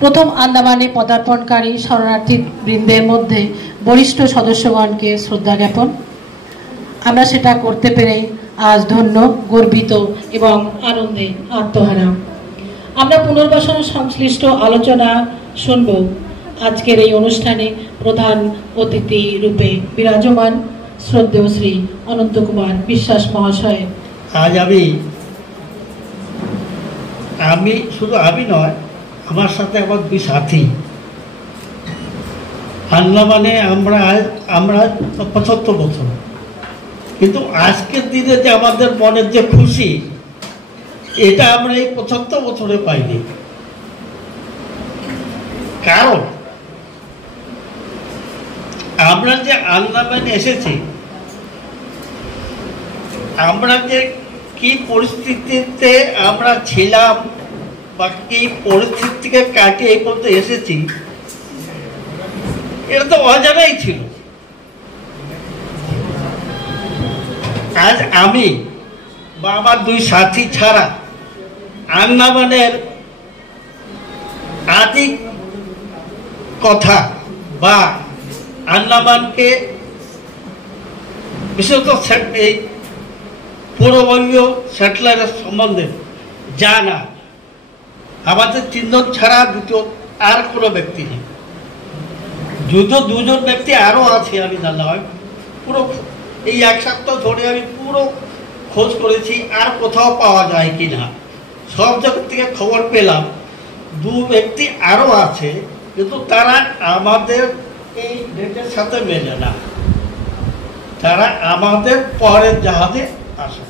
প্রথম আন্দামানে পদার্পণকারী শরণার্থী বৃন্দের মধ্যে বরিষ্ঠ সদস্যগণকে শ্রদ্ধা জ্ঞাপন। আমরা সেটা করতে পেরে আজ ধন্য, গর্বিত এবং আনন্দে আত্মহারা। আমরা পুনর্বাসন সংশ্লিষ্ট আলোচনা শুনব। আজকের এই অনুষ্ঠানে প্রধান অতিথি রূপে বিরাজমান শ্রদ্ধেয় শ্রী অনন্ত কুমার বিশ্বাস মহাশয়। আজ আমি শুধু আমি নয়, আমার সাথে আমার দুই সাথী আন্দামানে আমরা 75 বছর, কিন্তু আজকের দিনে যে আমাদের মনের যে খুশি, এটা আমরা এই 75 বছরে পাইনি। কারণ আমরা যে আন্দামানে এসেছি, আমরা যে কি পরিস্থিতিতে আমরা ছিলাম বা কি পরিস্থিতি থেকে কাটিয়ে এই পর্যন্ত এসেছি, এটা তো অজানাই ছিল। আজ আমি বা আমার দুই সাথী ছাড়া আন্দামানের আদি কথা বা আন্দামানকে বিশেষত এই পূর্ববঙ্গীয় স্যাটেলাইটের সম্বন্ধে জানা আমাদের 3 জন ছাড়া দ্বিতীয় আর কোনো ব্যক্তি নেই। যদিও 2 জন ব্যক্তি আরও আছে, আমি জানলাম। পুরো এই 1 সপ্তাহ ধরে আমি পুরো খোঁজ করেছি, আর কোথাও পাওয়া যায় কি না। সব জায়গা থেকে খবর পেলাম 2 ব্যক্তি আরও আছে, কিন্তু তারা আমাদের এই ডেটের সাথে মেলে না। তারা আমাদের পরের জাহাজে আসে।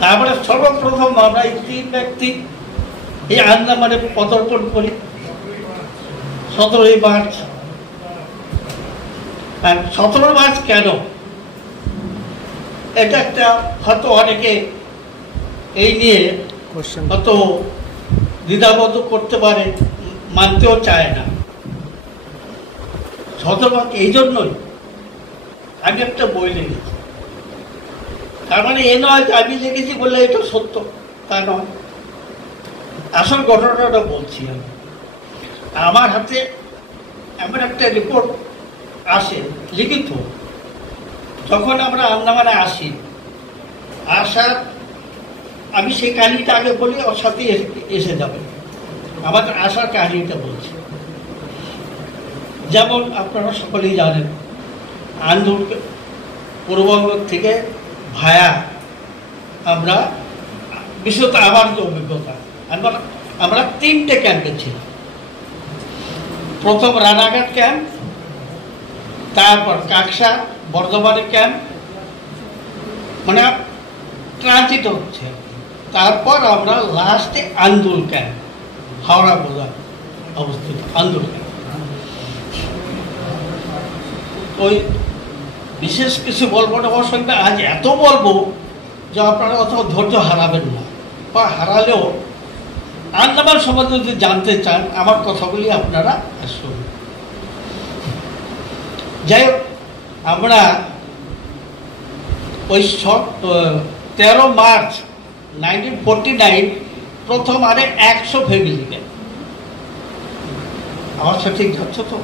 তারপরে সর্বপ্রথম আমরা এই 3 ব্যক্তি এই আন্দামানে পদার্পণ করি 17 মার্চ। আর 17 মার্চ কেন, এটা একটা হয়তো অনেকে এই নিয়ে হয়তো দ্বিধাবোধ করতে পারে, মানতেও চায় না। 17 মার্চ এই জন্যই আমি একটা বই লিখেছি। তার মানে এ নয় যে আমি লিখেছি বললে এটা সত্য, তা নয়। আসল ঘটনাটা বলছি আমি। আমার হাতে এমন একটা রিপোর্ট আসে লিখিত, যখন আমরা আন্দামানে আসি। আসার আমি সেই কাহিনিটা আগে বলি, ওর সাথে এসে যাবে। আমাদের আসার কাহিনিটা বলছি। যেমন আপনারা সকলেই জানেন, আন্দোলন পূর্ববঙ্গ থেকে ভায়া আমরা বিশেষত আমার যে অভিজ্ঞতা, আমরা 3টে ক্যাম্পে ছিলাম। প্রথম রানাঘাট ক্যাম্প, তারপর কাকসা বর্ধমানের ক্যাম্প, মানে ট্রানজিট হচ্ছে। তারপর আমরা লাস্টে আন্দুল ক্যাম্প, হাওড়া বাজার অবস্থিত আন্দুল ক্যাম্প। ওই বিশেষ কিছু বলবো না ওর সঙ্গে, আজ এত বলবো যে আপনারা অত ধৈর্য হারাবেন না, বা হারালেও আন্দামান সম্বন্ধে যদি জানতে চান আমার কথাগুলি আপনারা শুনুন। যাই হোক, আমরা ওই 13 মার্চ 1949 প্রথম আরে 100 ফ্যামিলিকে, আমার সঠিক যাচ্ছে তো,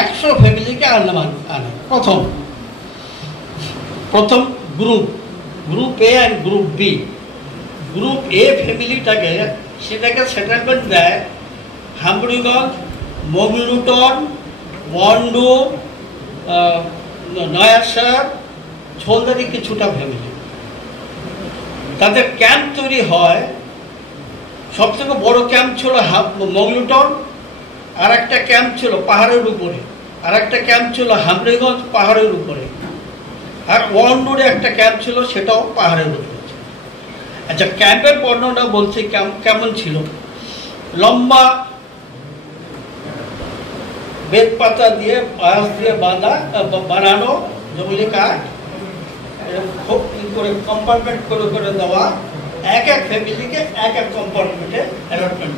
100 ফ্যামিলিকে আন্দামান আনে। প্রথম group A and group B. Group A ফ্যামিলিটাকে সেটাকে সেটেলমেন্ট দেয় হামড়িগঞ্জ, মগলুটন, ওয়ান্ডু, নয়াশার, ছোলদারি কিছুটা ফ্যামিলি। তাদের ক্যাম্প তৈরি হয়। সবথেকে বড় ক্যাম্প ছিল মগলুটন, আর একটা ক্যাম্প ছিল পাহাড়ের উপরে, আর একটা ক্যাম্প ছিল হামড়িগঞ্জ পাহাড়ের উপরে, আর ওয়ান্ডুরে একটা ক্যাম্প ছিল, সেটাও পাহাড়ের উপরে। আচ্ছা, ক্যাম্পের বর্ণনা বলছি কেমন ছিল। লম্বা বেত পাতা দিয়ে বাঁশ দিয়ে বানানো জঙ্গলি কাঠ, খুব করে কম্পার্টমেন্ট করে দেওয়া। এক ফ্যামিলিকে এক কম্পার্টমেন্টে অ্যালটমেন্ট,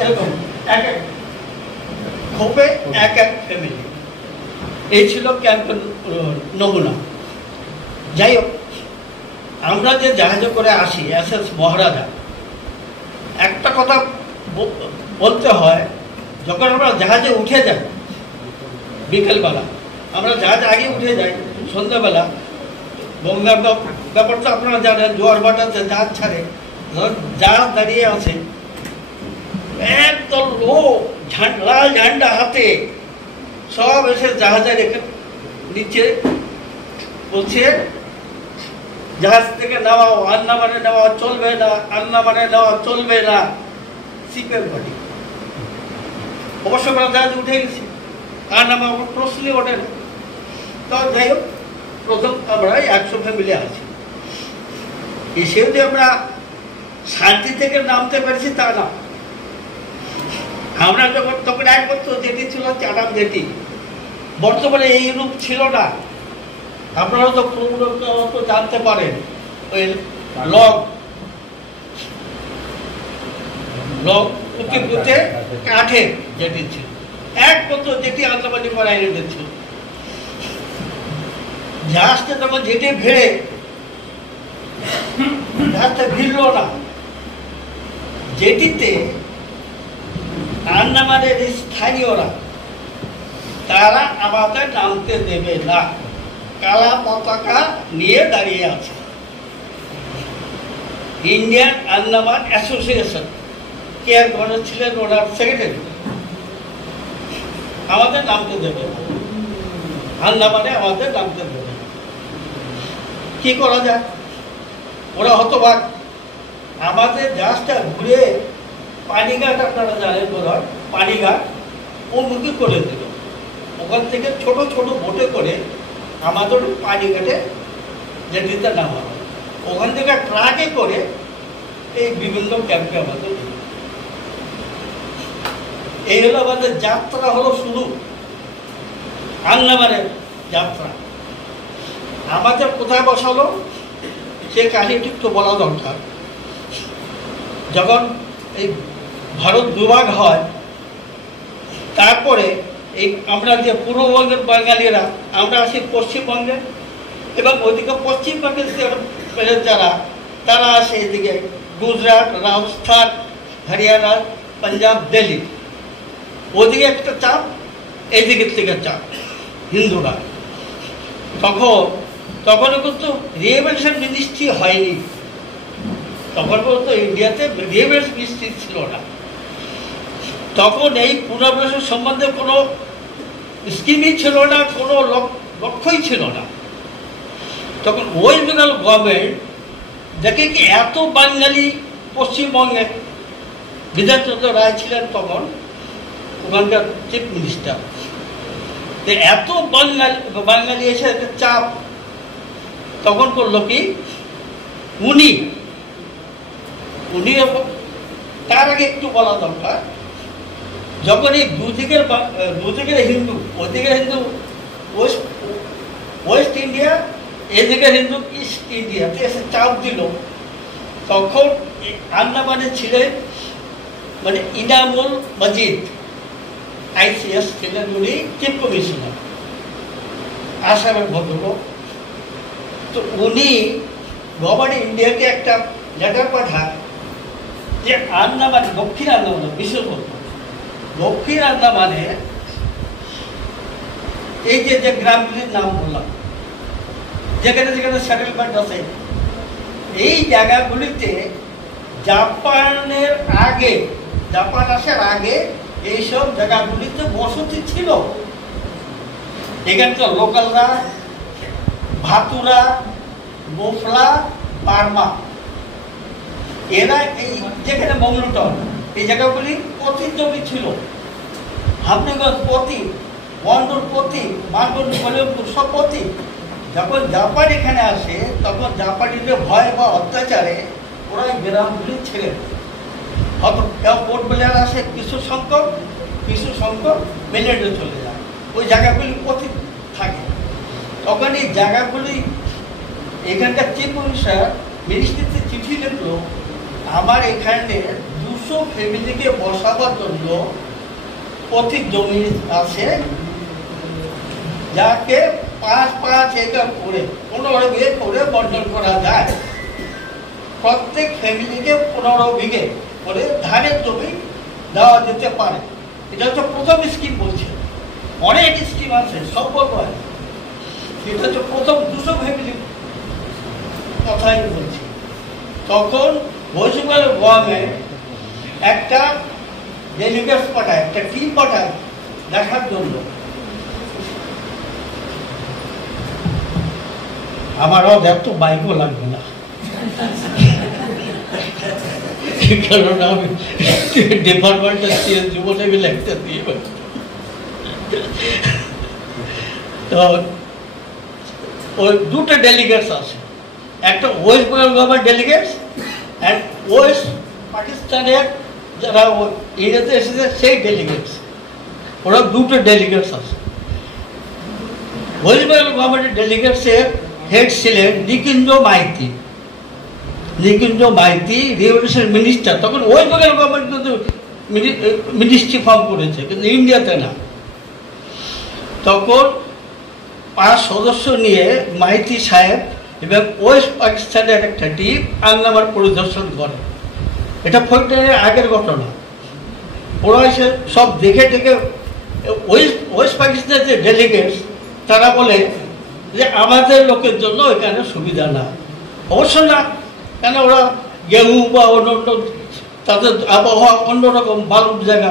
এরকম এক খোপে এক ফ্যামিলি। এই ছিল ক্যাম্পের নমুনা। যাই হোক, আমরা যে জাহাজে করে আসি এসএস মহারাজা, একটা কথা বলতে হয়, যখন আমরা জাহাজে উঠে যাই বিকেলবেলা, আমরা জাহাজে আগে উঠে যাই সন্ধ্যাবেলা, গঙ্গার ব্যাপারটা আপনারা জানেন, জোয়ার ভাটাতে জাহাজ ছাড়ে, জাহাজ দাঁড়িয়ে আছে, একদম লোক লাল ঝান্ডা হাতে সব এসে জাহাজে রেখে নিচে বলছে জাহাজ থেকে নামাও, আন্দামানে নেওয়া চলবে না, আন্দামানে নেওয়া চলবে না। শিপের বাড়ি অবশ্য আমরা জাহাজ উঠে গেছি, আর নামা আমার প্রশ্নই ওঠে না। তো যাই হোক, প্রথম আমরা 100 ফ্যামিলি আছি, এসেও যে আমরা শান্তি থেকে নামতে পেরেছি তা না। আমরা যখন তখন একমাত্র জেটি ছিল চাটাম জেটি, বর্তমানে এই রূপ ছিল না। আপনারাও তো পুরো জানতে পারেন, ওই লগ পুঁতে পুঁতে কাঠের জেটি ছিল, একমাত্র জেটি আন্দামানি আইল্যান্ডে ছিল। জাহাজটা তখন জেটি ভেড়ে, জাহাজটা ভিড়ল না, জেটিতে আন্দামানের স্থানীয়রা তারা আমাদের নামতে দেবে না, কালা পতাকা নিয়ে দাঁড়িয়ে আছে। Indian Andaman association care governor ছিলেন, ওনার সেক্রেটারি, আমাদের নামতে দেবে না, আন্দামানে আমাদের নামতে দেবে না। কি করা যায়? ওরা হতবাক। আমাদের জাহাজটা ঘুরে পানিঘাট, আপনারা জানেন বোধ হয়, পানিঘাট উন্মুখী করে দিল। ওখান থেকে ছোট ছোট বোটে করে আমাদের পানিঘাটে জেটিতে নামা হয়, ওখান থেকে ট্রাকে করে এই বিভিন্ন ক্যাম্পে আমাদের। এই হলো আমাদের যাত্রা, হলো শুরু, আন্দামানের যাত্রা। আমাদের কোথায় বসালো সে কাহিনীটি একটু বলা দরকার। যখন এই ভারত দুভাগ হয়, তারপরে এই আমরা যে পূর্ববঙ্গের বাঙালিরা আমরা আসি পশ্চিমবঙ্গে, এবং ওইদিকে পশ্চিমবঙ্গের যারা তারা আসে এদিকে গুজরাট, রাজস্থান, হরিয়ানা, পাঞ্জাব, দিল্লি। ওদিকে একটা চাপ, এইদিকের থেকে চাপ হিন্দুরা। তখনও কিন্তু রিহেবিলিটেশন মিনিস্ট্রি হয়নি, তখন পর্যন্ত ইন্ডিয়াতে রিহেবিলিটেশন মিনিস্ট্রি ছিল না। তখন এই পুনর্বাসন সম্বন্ধে কোনো স্কিমই ছিল না, কোনো লক্ষ্যই ছিল না। তখন ওয়েস্ট বেঙ্গল গভর্নমেন্ট দেখে কি এত বাঙালি পশ্চিমবঙ্গে, বিধানচন্দ্র রায় ছিলেন তখন ওখানকার চিফ মিনিস্টার, এত বাঙালি এসে একটা চাপ, তখন করলো কি উনি তার আগে একটু বলা দরকার, যখন এই দুদিকের হিন্দু, ওদিকের হিন্দু ওয়েস্ট ইন্ডিয়া, এদিকের হিন্দু ইস্ট ইন্ডিয়াতে এসে চাপ দিল, তখন আন্দামানে ছিলেন মানে ইনামুল মজিদ, ICS ছিলেন, উনি চিফ কমিশনার, আসামের ভদ্রলোক। তো উনি গভর্নমেন্ট ইন্ডিয়াকে একটা লেটার পাঠায় যে আন্দামানে, দক্ষিণ আন্দামানে, বিশেষত দক্ষিণ আন্দামানে এই যে গ্রামগুলির নাম বললাম, যেখানে যেখানে সেটেলমেন্ট আছে, এই জায়গাগুলিতে জাপানের আগে, জাপান আসার আগে এইসব জায়গাগুলিতে বসতি ছিল। এখানকার লোকালরা, ভাতুরা, বোফলা, বার্মা, এরা এই যেখানে মংলুটন, এই জায়গাগুলি পতি জমি ছিল। হামনিগঞ্জ পতি, বন্ডুর পতি, মানগঞ্জ, কলিমপুর সব পতি। যখন জাপান এখানে আসে, তখন জাপানিদের ভয় বা অত্যাচারে ওরা এই গ্রামগুলি ছেড়ে হয়তো কেউ পোর্ট ব্লেয়ার আসে, কিছু সংখ্যক মিলেটে চলে যায়, ওই জায়গাগুলি পতি থাকে। তখন এই জায়গাগুলি এখানকার চিফ মিনিস্টার মিনিস্ট্রিতে চিঠি লিখলো, আমার এখানে 200 ফ্যামিলিকে বসাবার জন্য পতি জমি আছে, যাকে 5-5 একর করে 15 বিঘে করে বন্টন করা যায়। প্রত্যেক ফ্যামিলিকে 15 বিঘে করে ধানের জমি দেওয়া যেতে পারে। এটা হচ্ছে প্রথম স্কিম বলছে, অনেক স্কিম আছে, সব বলবো। এটা হচ্ছে প্রথম 200 ফ্যামিলির কথাই বলছি। তখন ওয়েস্ট বেঙ্গল গভর্নমেন্ট একটা ডেলিগেটস পাঠায়, একটা টিম পাঠায় দেখার জন্য। আমারও দেখতো বাইকও লাগবে না, কারণ আমি ডিপার্টমেন্টের জীবনে লিখতে দিয়ে। তো ওই দুটো ডেলিগেটস আছে, একটা West Bengal government delegates and West পাকিস্তানের যারা ইন্ডিয়াতে এসেছে সেই ডেলিগেটস, ওরা দুটো ডেলিগেটস আছে। ওয়েস্ট বেঙ্গল গভর্নমেন্টের ডেলিগেটসের হেড ছিলেন নিকুঞ্জ মাইতি। নিকুঞ্জ মাইতি রিভলিউশন মিনিস্টার, তখন ওয়েস্ট বেঙ্গল গভর্নমেন্ট কিন্তু মিনিস্ট্রি ফর্ম করেছে, কিন্তু ইন্ডিয়াতে না। তখন 5 সদস্য নিয়ে মাইতি সাহেব এবং ওয়েস্ট পাকিস্তানের একটা টিম আন্দামান পরিদর্শন করে। এটা 49 আগের ঘটনা। ওরা এসে সব দেখে দেখে ওয়েস্ট পাকিস্তানের যে ডেলিগেটস তারা বলে যে আমাদের লোকের জন্য এখানে সুবিধা না। অবশ্য না, কেন ওরা গেহু বা অন্য তাদের আবহাওয়া অন্যরকম বালুর জায়গা।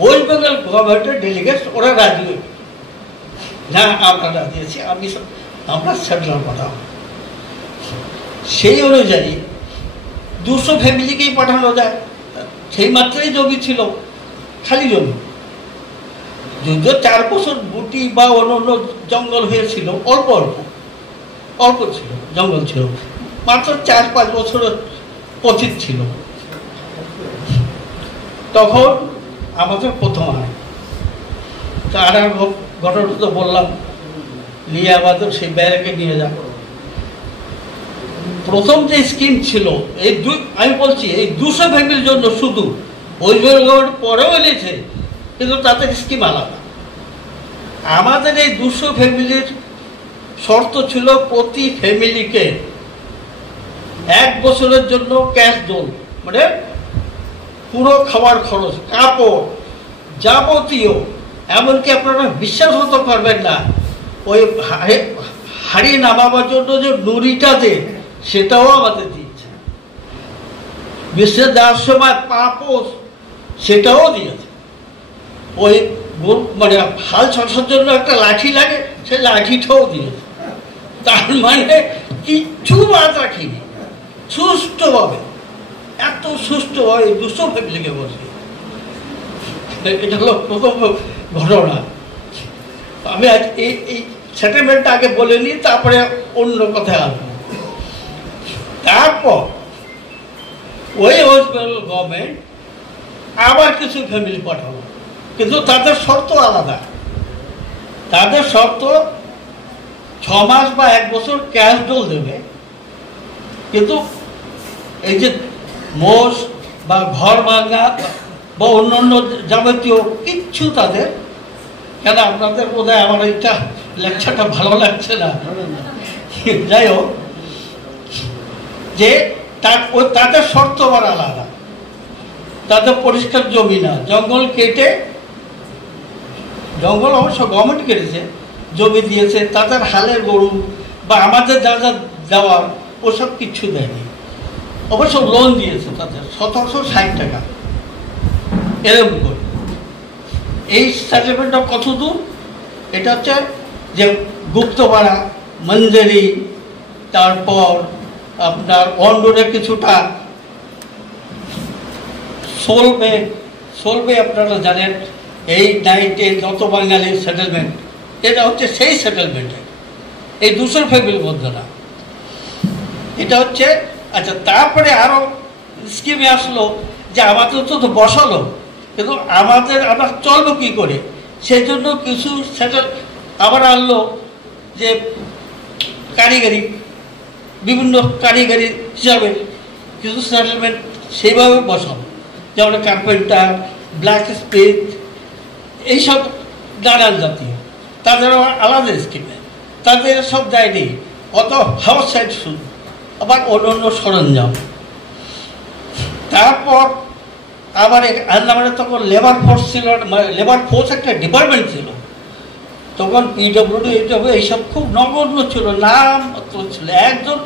ওয়েস্ট বেঙ্গল গভর্নমেন্টের ডেলিগেটস ওরা রাজি, না আমরা রাজি আছি, আমরা সেটেলার পাঠাবো। সেই অনুযায়ী 200 ফ্যামিলিকেই পাঠানো যায়। সেই মাত্রাই জমি ছিল, খালি জমি। যদিও 4 বছর বুটি বা অন্য জঙ্গল হয়েছিল, অল্প অল্প অল্প ছিল, জঙ্গল ছিল, মাত্র 4-5 বছরের পচিত ছিল। তখন আমাদের প্রথম আয়, তার ঘটনা তো বললাম, নিয়ে আমাদের সেই ব্যারাকে নিয়ে যাবো। প্রথম যে স্কিম ছিল আমি বলছি এই 200 ফ্যামিলির জন্য শুধু, ওই গভর্নমেন্ট পরেও এনেছে, কিন্তু তাদের স্কিম আলাদা। আমাদের এই 200 ফ্যামিলির শর্ত ছিল প্রতি ফ্যামিলিকে 1 বছরের জন্য ক্যাশ দোল, মানে পুরো খাবার খরচ, কাপড়, যাবতীয়, এমনকি আপনারা বিশ্বাস হতে পারবেন না, ওই হাড়ি নামাবার জন্য যে নুড়িটা দেয় সেটাও আমাদের দিয়েছে। বিশ্বের দেওয়ার সময় পাপোস সেটাও দিয়েছে। ওই মানে হাল ছড়ার জন্য একটা লাঠি লাগে, সেই লাঠিটাও দিয়েছে। তার মানে কিচ্ছু বাদ রাখিনি, সুষ্ঠুভাবে, এত সুষ্ঠুভাবে 200 ফ্যামিলিকে বসে। এটা হলো প্রথম ঘটনা। আমি আজ এই সেটেলমেন্টটা আগে বলে নিই, তারপরে অন্য কথায় আসবো। তারপর ওই ওয়েস্ট বেঙ্গল গভর্নমেন্ট আবার কিছু ফ্যামিলি পাঠাবো, কিন্তু তাদের শর্ত আলাদা। তাদের শর্ত 6 মাস বা 1 বছর ক্যাশ ডোল দেবে, কিন্তু এই যে মোষ বা ঘর ভাঙা বা অন্য যাবতীয় কিচ্ছু তাদের, কেন আপনাদের বোধহয় আমার এইটা লেকচারটা ভালো লাগছে না, যাই হোক, যে তাদের শর্ত আবার আলাদা। তাদের পরিষ্কার জমি না, জঙ্গল কেটে, জঙ্গল অবশ্য গভর্নমেন্ট কেটেছে, জমি দিয়েছে, তাদের হালের গরু বা আমাদের যা যা দেওয়ার ওসব কিচ্ছু দেয়নি। অবশ্য লোন দিয়েছে তাদের 1760 টাকা এরকম করে। এই সেটেলমেন্টটা কত দূর? এটা হচ্ছে যে গুপ্তপাড়া, মঞ্জেরি, তারপর আপনার অন্ডোরে কিছুটা, সোলবে আপনারা জানেন, এই নাইটে যত বাঙালি সেটেলমেন্ট, এটা হচ্ছে সেই সেটেলমেন্ট। এই 200 ফ্যামিলির মধ্যে না, এটা হচ্ছে। আচ্ছা, তারপরে আরো স্কিমে আসলো যে আমাদের তো বসালো, কিন্তু আমরা চলবো কি করে, সেই জন্য কিছু সেটেল আবার আনলো, যে কারিগরি, বিভিন্ন কারিগরি হিসাবে কিছু সেটেলমেন্ট সেইভাবে বসানো, যেমন কার্পেন্টার, ব্ল্যাক স্মিথ, এইসব নানান জাতীয়, তাদের আলাদা স্কিমে, তাদের সব দেয়নি, অত হাউস সাইড শুধু আবার অন্য সরঞ্জাম। তারপর আবার আন্দামানে তখন লেবার ফোর্স ছিল, লেবার ফোর্স একটা ডিপার্টমেন্ট ছিল তখন, পিডব্লিউডি এইসব খুব নগণ্য ছিল, নাম ছিল। একজন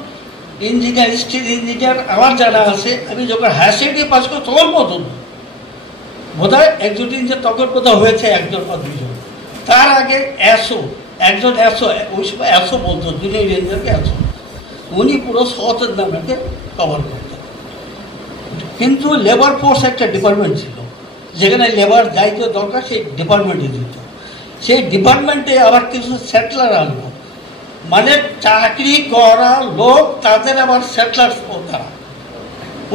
ইঞ্জিনিয়ার, স্টিল ইঞ্জিনিয়ার আমার জানা আছে, আমি যখন হায়ার সেকেন্ডারি পাস করি তখন পর্যন্ত বোধ হয় একজন ইঞ্জিনিয়ার তখন কোথাও হয়েছে একজন বা দুজন। তার আগে অ্যাসো, একজন অ্যাসো, ওই সময় অ্যাসো বলতো, জুনিয়র ইঞ্জিনিয়ারকে অ্যাসো, উনি পুরো সতের নামটাকে কভার করতেন। কিন্তু লেবার ফোর্স একটা ডিপার্টমেন্ট ছিল, যেখানে লেবার যাইতে দরকার সেই ডিপার্টমেন্টে দিত। সেই ডিপার্টমেন্টে আবার কিছু সেটলার আনলো, মানে চাকরি করা লোক তাদের আবার সেটলার তারা।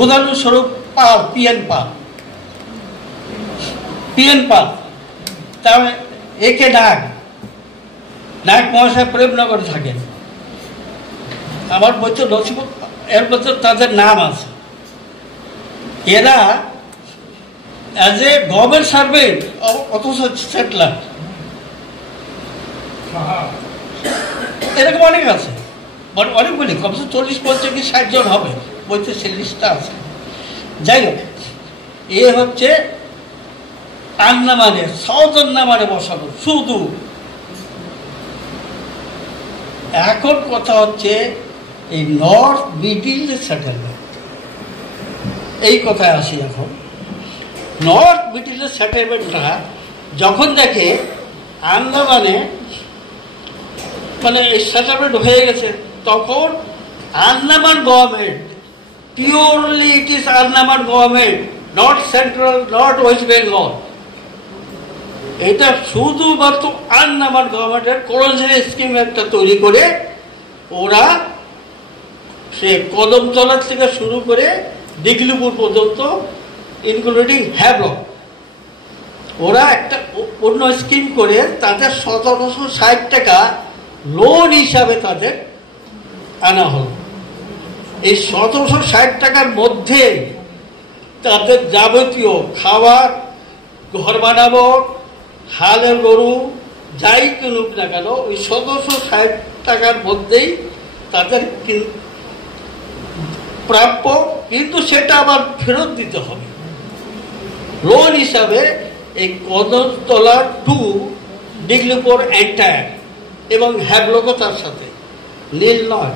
উদাহরণস্বরূপ পাল, পিএন পাল, তাহলে একে নাগ মহাশয় প্রেমনগরে থাকেন, আমার বলছে নসিব, এর মধ্যে তাদের নাম আছে। এরা অ্যাজ এ গভর্নমেন্ট সার্ভেন্ট অথচ সেটলার, এরকম অনেক আছে, অনেকগুলি, কমসে 40-50 কি 60 জন হবে, বলতে সে লিস্টটা আছে। যাই হোক, এ হচ্ছে আন্দামানে, সাউথ আন্দামানে বসানো শুধু। এখন কথা হচ্ছে এই নর্থ মিডিল সেটেলমেন্ট, এই কথায় আসি। এখন নর্থ মিডিল সেটেলমেন্টটা যখন দেখে আন্দামানে মানে এই সেটেলমেন্ট হয়ে গেছে, তখন Andaman government, purely it is Andaman government, not central, not waste Bengal, এটা শুধুমাত্র আন্দামান গভর্নমেন্টের কলোনিয়াল স্কিম একটা তৈরি করে ওরা সে কদমতলা থেকে শুরু করে দিগলিপুর পর্যন্ত ইনক্লুডিং হ্যাভলক, ওরা একটা অন্য স্কিম করে তাদের 1760 টাকা লোন হিসাবে তাদের আনা হল। এই 1760 টাকার মধ্যে তাদের যাবতীয় খাবার, ঘর বানাবো, হালের গরু, যাই কিনুক না কেন, ওই 1760 টাকার মধ্যেই তাদের প্রাপ্য, কিন্তু সেটা আবার ফেরত দিতে হবে লোন হিসাবে। এই কদমতলা টু দিগলিপুর এন্টায়ার এবং হ্যাভলকও তার সাথে, নীল নয়।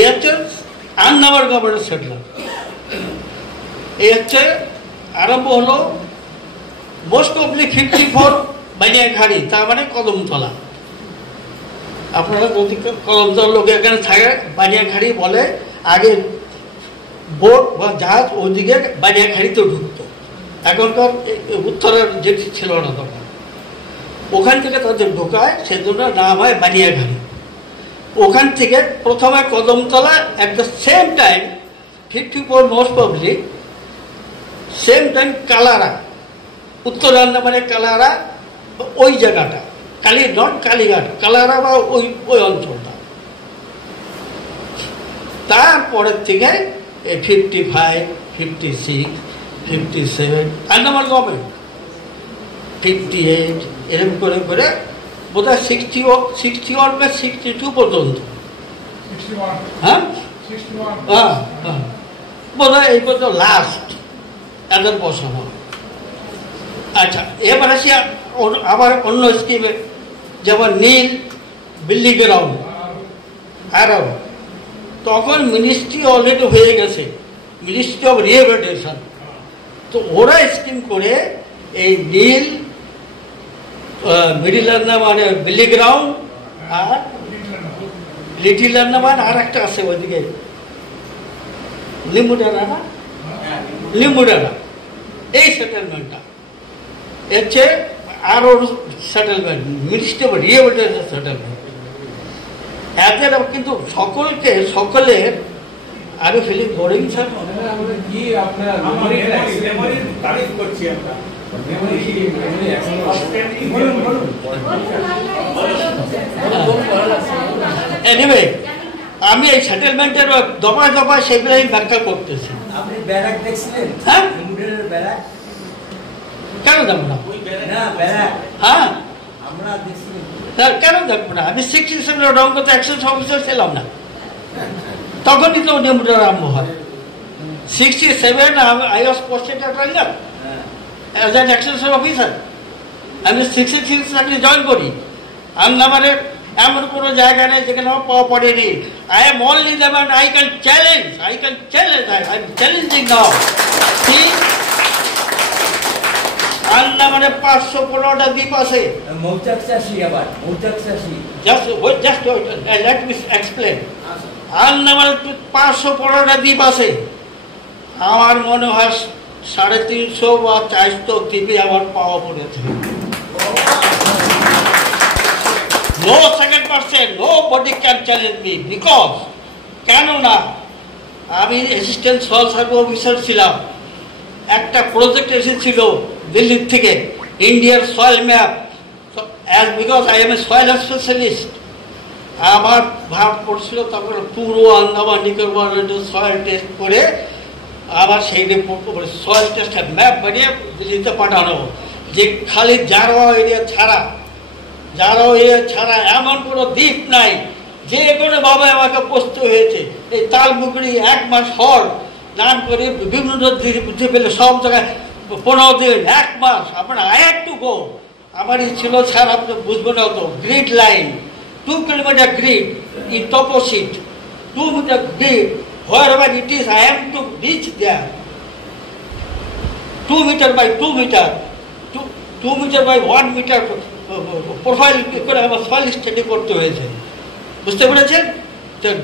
এ হচ্ছে আন্দামান গভর্নমেন্টের সেটলার। এই হচ্ছে আরম্ভ হলো মোস্ট অফলি 54 বানিয়াঘাড়ি, তার মানে কদমতলা। আপনারা যদি কদমতলার লোক এখানে থাকে, বানিয়াঘাড়ি বলে। আগে বোট বা জাহাজ ওইদিকে বানিয়াঘাড়িতে ঢুকতো, এখনকার উত্তরের যেটি ছিল না তখন, ওখান থেকে তাদের ঢোকায়, সেজন্য নাম হয় বানিয়াঘাড়ি। ওখান থেকে প্রথমে Kadamtala, at the same time 54 most probably, same time Kalara, উত্তর আন্দামানে কালারা, ওই জায়গাটা কালীঘাট, কালারা বা ওই অঞ্চলটা। তারপরের থেকে 55, 56, 57 আন্দামান গভর্নমেন্ট, 58, এরকম করে করে বোধ হয় 61 বা 62 পর্যন্ত। হ্যাঁ, বোধ হয় এই পর্যন্ত লাস্ট এদের বসানো। আচ্ছা, এবার আসি আবার অন্য স্কিমে, যেমন নীল বিল্ডিং গ্রাউন্ড আরও, তখন মিনিস্ট্রি অলরেডি হয়ে গেছে, মিনিস্ট্রি অফ রিহ্যাবিলিটেশন। তো ওরা স্কিম করে এই নীল, মিডিল আন্দামানে বিল্ডিং গ্রাউন্ড, আর লিটিল আন্দামান আর একটা আছে ওইদিকে লিম্বুডানা, এই সেটেলমেন্টটা হচ্ছে আরো settlement, ministry of rehabilitation settlement. এদের কিন্তু সকলের আরো ফিলিং বোরিং স্যার, কি আপনার তারিফ করছি আমরা। এনিওয়ে, আমি এই সেটেলমেন্টের দফায় দফায় সেগুলো আমি ব্যাখ্যা করতেছি। আপনি ব্যারাক দেখছিলেন? হ্যাঁ, ব্যারাক কেন দেখবো না? হ্যাঁ, আমরা দেখছি, কেন দেখবো না? আমি 67 রঙ্গতে 100 অফিসার ছিলাম না। তখনই তো নিয়মটা আরম্ভ হয়। 67 I was posted at Rangat as an extension officer. আমি 66 সালে জয়েন করি। আন্দামানের এমন কোনো জায়গা নেই যেখানে আমার পাওয়া পড়েনি। I am only the man I can challenge. I am challenging now. See, আন্দামানে 515টা দ্বীপ আছে। মৌচাক চাষি আবার মৌচাক চাষি Just let me explain. আন্দামানে 515টা দ্বীপ আছে। আমার মনে হয় 350 বা 400 দ্বীপে আমার পাওয়া পড়েছে। No second person, nobody can challenge me because কেননা আমি অ্যাসিস্ট্যান্ট সয়েল সার্ভে অফিসার ছিলাম। একটা প্রজেক্ট এসেছিল দিল্লি থেকে, ইন্ডিয়ার soil map, because I M A soil specialist. আমার ভাব পড়ছিল তারপরে পুরো আন্দামান নিকোবর সয়েল টেস্ট করে আবার সেই রিপোর্ট করে সয়েল টেস্টের ম্যাপ বানিয়ে দিল্লিতে পাঠানো, যে খালি জারোয়া এরিয়া ছাড়া এমন কোনো দ্বীপ নাই যে কোনো ভাবে আমাকে প্রস্তুত হয়েছে। এই তালবুকড়ি 1 মাস হল নাম করে বিভিন্ন বুঝতে পেলে সব জায়গায় 15 দিন 1 মাস আপনার আই হ্যাড টু গো। আমারই ছিল স্যার, আপনি বুঝবেন না তো, grid line 2 kilometre grid in opposite 2 metre grid wherever it is I am to reach there 2 meter by 2 meter 2 meter by 1 meter profile করে আমার সয়েল স্টাডি করতে হয়েছে। বুঝতে পেরেছেন?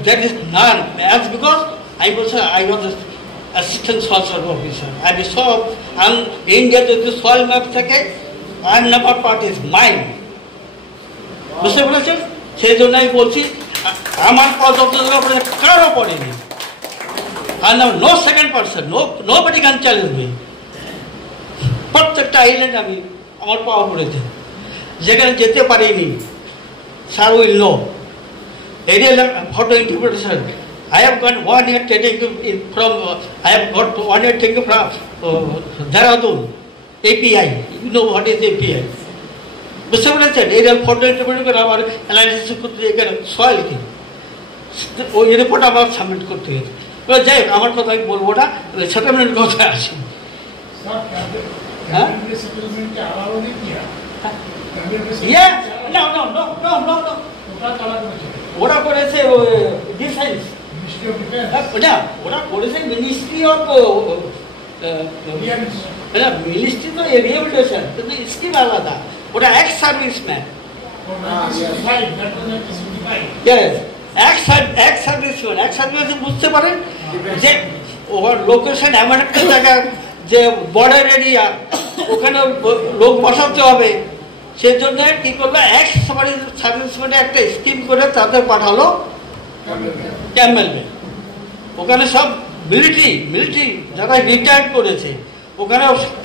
That is none as because I was assistant soil survey officer. আমি সব ইন্ডিয়াতে যদি সয়েল ম্যাপ থাকে আর নাম্বার পার্ট ইজ মাইন। বুঝতে পেরেছেন? সেই জন্যই বলছি আমার পদ্ধতি কারো পড়েনি। আর no second person, nobody can challenge me. প্রত্যেকটা আইল্যান্ড আমি আমার পাওয়া পড়েছে, যেখানে যেতে পারিনি sir will know. Aerial photo interpretation. I have got 1 year training from. I have got 1 year training from Dehradun API. You know what is API? বুঝতে পেরেছেন? এরিয়াল ফটো ইন্টারপ্রেট করে আমার অ্যানালিসিস করতে এখানে সয়েল কি ওই রিপোর্ট আমার submit করতে হয়েছে। যাই হোক, আমার কথা আমি বলবো না, সেটেলমেন্টের কথায় আসি। হ্যাঁ, ওরা করেছে ডিফেন্স, ওরা করেছে মিনিস্ট্রি অফ মিনিস্ট্রি তো রিহ্যাবিলিটেশন, কিন্তু স্কিম আলাদা, ওটা এক্স সার্ভিসম্যান। বুঝতে পারেন যে ওর লোকেশন এমন একটা জায়গা যে বর্ডার এরিয়া, ওখানে লোক বসাতে হবে। সেজন্য কি করলো, এক্স সার্ভিসম্যানে একটা স্কিম করে তাদের পাঠালো ক্যাম্পবেলে। ওখানে সব মিলিটারি যারা রিটায়ার্ড করেছে, ওখানে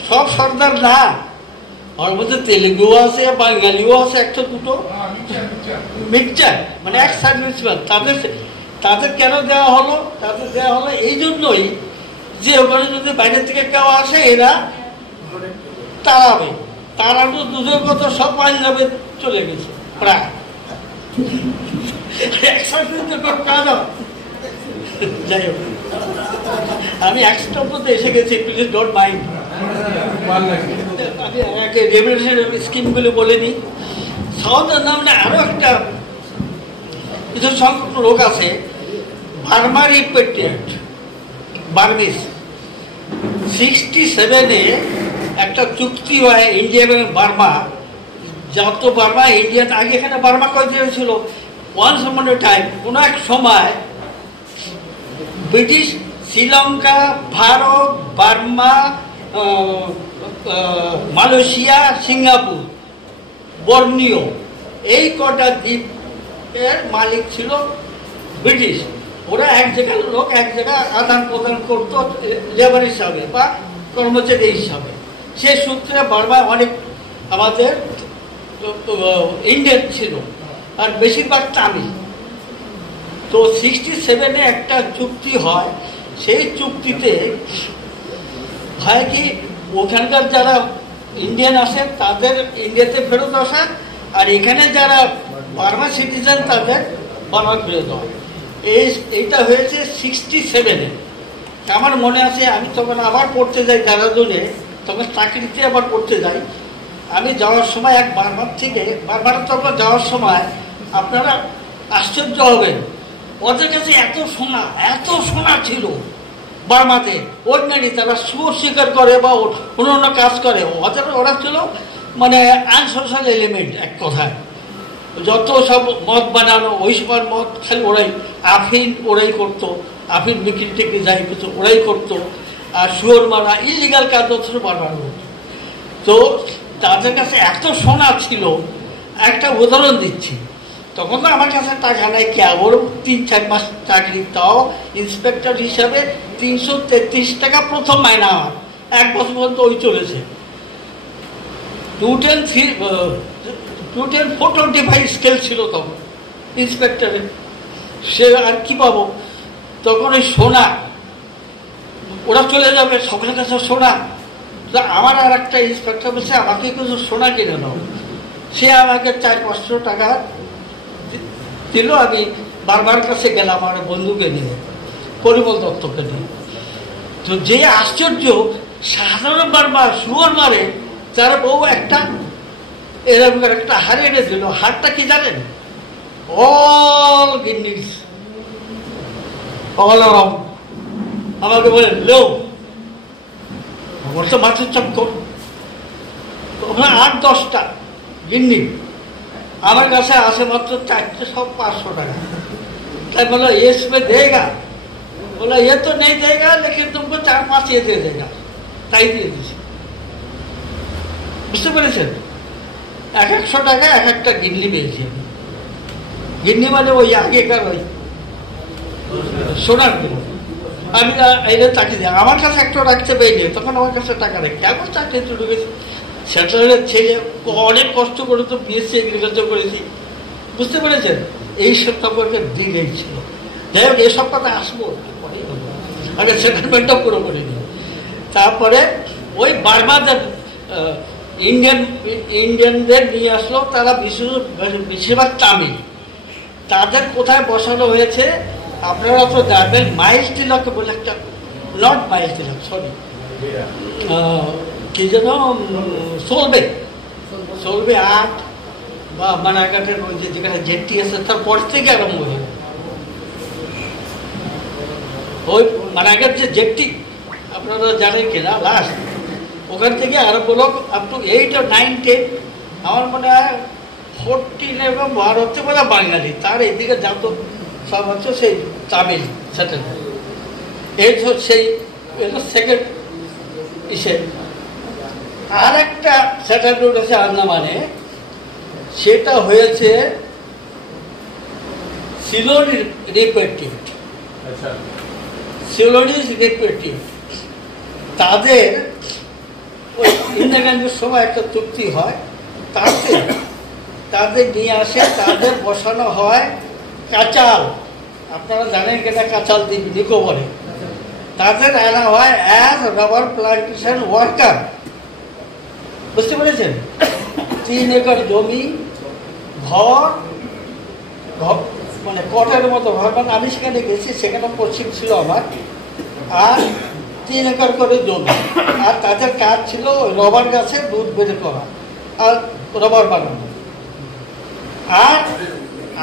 সব সর্দার না, ওর মধ্যে তেলেগুও আছে, বাঙালিও আছে, একটা দুটো মিক্সচার, মানে এক্স সার্ভিসম্যান। তাদের কেন দেওয়া হলো? তাদের দেওয়া হলো এই জন্যই যে ওখানে যদি বাইরে থেকে কেউ আসে এরা তাড়াবে। তাড়ানো দুধের কথা সব পাঞ্জাবে চলে গেছে প্রায়। যাই হোক, আমি একশোতে এসে গেছি, প্লিজ ডোন্ট মাইন্ড। আমি রেভলিউশন স্কিমগুলো বলে নিই। সাউথের নামে আরো একটা কিছু সংখ্যক লোক আছে, বার্মার রিপেট্রিয়েট, বার্মিস। 67-এ একটা চুক্তি হয় ইন্ডিয়া এবং বার্মা। যত বার্মা ইন্ডিয়াতে আগে, এখানে বার্মা কয়েকদিন ছিল, ওয়ান্স আপন এ টাইম, কোনো এক সময় British Sri Lanka, Bharat, Burma, Malaysia, Singapore, Borneo, এই কটা দ্বীপের মালিক ছিল ব্রিটিশ। ওরা এক জায়গার লোক এক জায়গায় আদান প্রদান করতো লেবার হিসাবে বা কর্মচারী হিসাবে। সে সূত্রে বার্মা অনেক আমাদের ইন্ডিয়ান ছিল, আর বেশিরভাগ তামিল। তো 67-এ একটা চুক্তি হয়। সেই চুক্তিতে হয় কি, ওখানকার যারা ইন্ডিয়ান আসে তাদের ইন্ডিয়াতে ফেরত আসা, আর এখানে যারা বার্মা সিটিজেন তাদের বার্মা ফেরত হয়। এইটা হয়েছে 67-এ। আমার মনে আছে আমি তখন আবার পড়তে যাই দেরাদুনে, তখন চাকরিতে আবার পড়তে যাই। আমি যাওয়ার সময় এক বারবার তখন যাওয়ার সময় আপনারা আশ্চর্য হবেন, ওদের কাছে এত সোনা ছিল বার্মাতে। অর্ডিনারি তারা সুর শিকার করে বা অন্য কাজ করে, ওরা ছিল মানে আনসোশাল এলিমেন্ট এক কথায়। যত সব মদ বানানো, ওই সময় মদ খালি ওরাই, আফিন ওরাই করতো, আফিন বিক্রি টেকে যাই কিছু ওরাই করতো, আর শুয়োর মারা ইলিগাল কাজ যত বানানো হতো। তো তাদের কাছে এত সোনা ছিল, একটা উদাহরণ দিচ্ছি। তখন তো আমার কাছে টাকা নাই, কেবল 3-4 মাস চাকরি, তাও ইন্সপেক্টর হিসাবে 333 টাকা প্রথম মাইনা আমার, 1 বছর পর্যন্ত ওই চলেছে। 425 স্কেল ছিল তখন ইন্সপেক্টরের, সে আর কি পাবো। তখন ওই সোনা ওরা চলে যাবে, সকলের কাছে সোনা। আমার আর একটা ইন্সপেক্টর বলছে আমাকে কিছু সোনা কিনে দাও। সে আমাকে 400-500 টাকা দিল। আমি বারবার কাছে গেলাম আমার বন্ধুকে নিয়ে, পরিমল দত্তকে নিয়ে। তো যে আশ্চর্য, সাধারণ বারবার শুয়োর মারে, তার বউ একটা এরকম একটা হার এনে দিল। হারটা কি জানেন? অল গিন্নিস, অল অরম। আমাকে বলে লো, বলছে মাছের চক্কর, ওখানে 8-10টা গিন্নি, আমার কাছে আসে মাত্র 4টে, সব 500 টাকা। তাই বলো इसमें देगा, बोला ये तो नहीं देगा लेकिन तुमको 4-5 ये दे देगा। তাই দিয়ে দিছি। বুঝতে পেরেছেন? 100 টাকা একটা গিন্নি পেয়েছি। গিন্নি মানে ওই আগেকার ওই সোনার গুলো। আমি এটা চাকরি দিই, আমার কাছে একটা রাখতে পারিনি, তখন আমার কাছে টাকা রেখে এখন চাকরি চলে গেছি। সেটেলের ছেলে, অনেক কষ্ট করে তো বিএসসি এগ্রিকালচার করেছি। বুঝতে পেরেছেন? এই সব সম্পর্কে দিক এই ছিল। যাই হোক, এসব কথা আসবো, আগে সেটেলমেন্টটা পুরো করে নিই। তারপরে ওই বার্মাদের ইন্ডিয়ানদের নিয়ে আসলো, তারা বেশিরভাগ তামিল। তাদের কোথায় বসানো হয়েছে আপনারা তো জানবেন, মাইলস তিলক বলে একটা, নট মাইলস তিলক, সরি, কি যেন সোলবে 8 বা মানাঘাটের ওই যেখানে জেটটি আছে তারপর থেকে আরম্ভ হয়ে, ওই মানাঘাট যে জেটটি আপনারা জানেন কিনা, লাস্ট ওখান থেকে আরম্ভ হলো আপ টু 8 or 9, 10, আমার মনে হয় 14 এবং 12 হচ্ছে বলে বাঙালি, তার এদিকে যত সব হচ্ছে সেই তামিল সেটেলমেন্ট। এই সেই সেকেন্ড ইসে। আর একটা সেটেলমেন্ট আছে আন্দামানে, সেটা হয়েছে সিলোন রিপেটিভ। সিলোনিজ রিপেটিভ তাদের ওই ইন্দিরা গান্ধীর সময় একটা চুক্তি হয়, তাদের নিয়ে আসে, তাদের বসানো হয় কাচাল। আপনারা জানেন কিনা কাচাল দ্বীপ নিকোবরে, তাদের আনা হয় অ্যাজ রাবার প্লান্টেশন ওয়ার্কার। বুঝতে পেরেছেন? 3 একর জমি, ঘর মানে কটের মতো ঘর, মানে আমি সেখানে গেছি, সেখানে পশ্চিম ছিল আমার, আর 3 একর করে জমি। আর তাদের কাজ ছিল রবার গাছে দুধ বের করা আর রবার বানানো।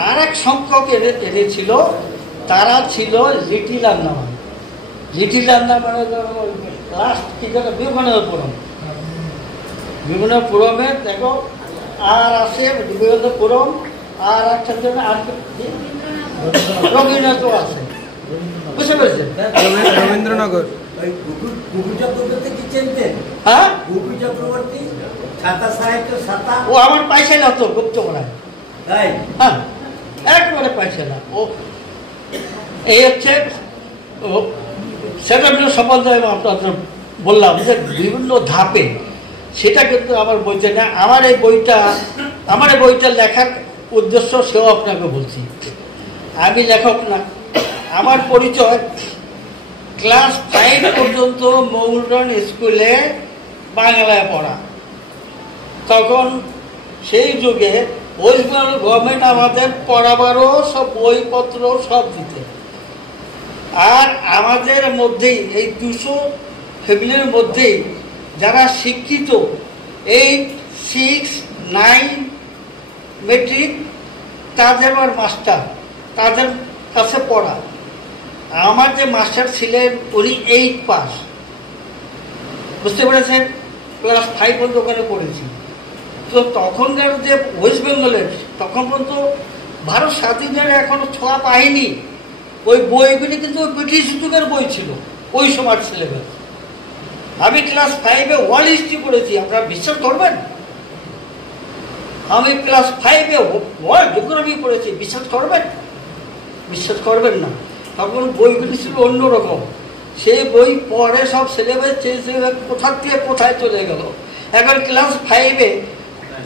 আর এক সংখ্যক এনেছিল, তারা ছিল লিটিল আন্দামান। লিটিল আন্দামানের লাস্ট কি যেন বিমানপুরমে দেখো, আর আছে বিমানপুরম, আর একটা জন্য আর রবীন্দ্রনাথও আছে। বুঝতে পেরেছেন? রবীন্দ্রনগর। হ্যাঁ, ও আমার পয়সা না তো গুপ্ত করা, হ্যাঁ একবারে পয়সা না। ও এই হচ্ছে সেটা সম্বন্ধে আপনাদের বললাম যে বিভিন্ন ধাপে, সেটা কিন্তু আমার বইতে না। আমার এই বইটা লেখার উদ্দেশ্য সেও আপনাকে বলছি। আমি লেখক না, আমার পরিচয় ক্লাস 5 পর্যন্ত মৌলন স্কুলে বাংলায় পড়া। তখন সেই যুগে ওয়েস্ট বেঙ্গল গভর্নমেন্ট আমাদের পড়াবারও সব বইপত্র সব দিতে। আর আমাদের মধ্যেই এই 200 ফ্যামিলির মধ্যেই যারা শিক্ষিত 8, 6, 9 মেট্রিক, তাদের আর মাস্টার, তাদের কাছে পড়া। আমার যে মাস্টার ছিলেন উনি 8 পাস, বুঝতে পেরেছেন, ক্লাস 5 পর্যন্ত ওখানে পড়েছি। তো তখনকার যে ওয়েস্ট বেঙ্গলের তখন পর্যন্ত ভারত স্বাধীনের এখনো ছোঁয়া পায়নি, ওই বইগুলি কিন্তু ব্রিটিশ যুগের বই ছিল ওই সময় সিলেবাস। আমি ক্লাস 5-এ ওয়ার্ল্ড হিস্ট্রি পড়েছি, আপনারা বিশ্বাস করবেন? আমি ক্লাস 5-এ ওয়ার্ল্ড জিওগ্রাফি পড়েছি, বিশ্বাস করবেন? বিশ্বাস করবেন না। তখন বইগুলি ছিল অন্যরকম, সেই বই পড়ে সব সিলেবাস চেঞ্জ হয়ে কোথার থেকে কোথায় চলে গেল। এখন ক্লাস 5-এ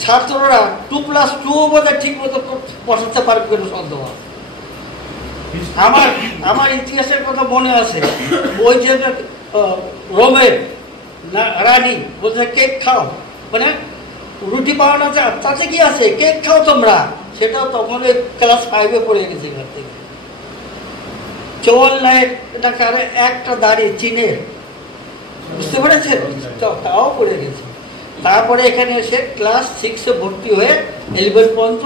ছাত্ররা 2+2 বোধহয় ঠিক মতো বসাতে পারবে কোনো সন্দেহ। আমার ইতিহাসের কথা মনে আছে, ওই যে রোমের রানী বলছে কেক খাও, মানে রুটি পাওয়া না যায়, তাতে কি আছে, কেক খাও তোমরা, সেটাও তখন ওই ক্লাস 5-এ পড়ে গেছে। এখান থেকে চল লাইট এটা কারে একটা দাঁড়িয়ে চীনের, বুঝতে পেরেছেন, তাও পড়ে গেছে। তারপরে এখানে এসে ক্লাস 6-এ ভর্তি হয়ে 11 পর্যন্ত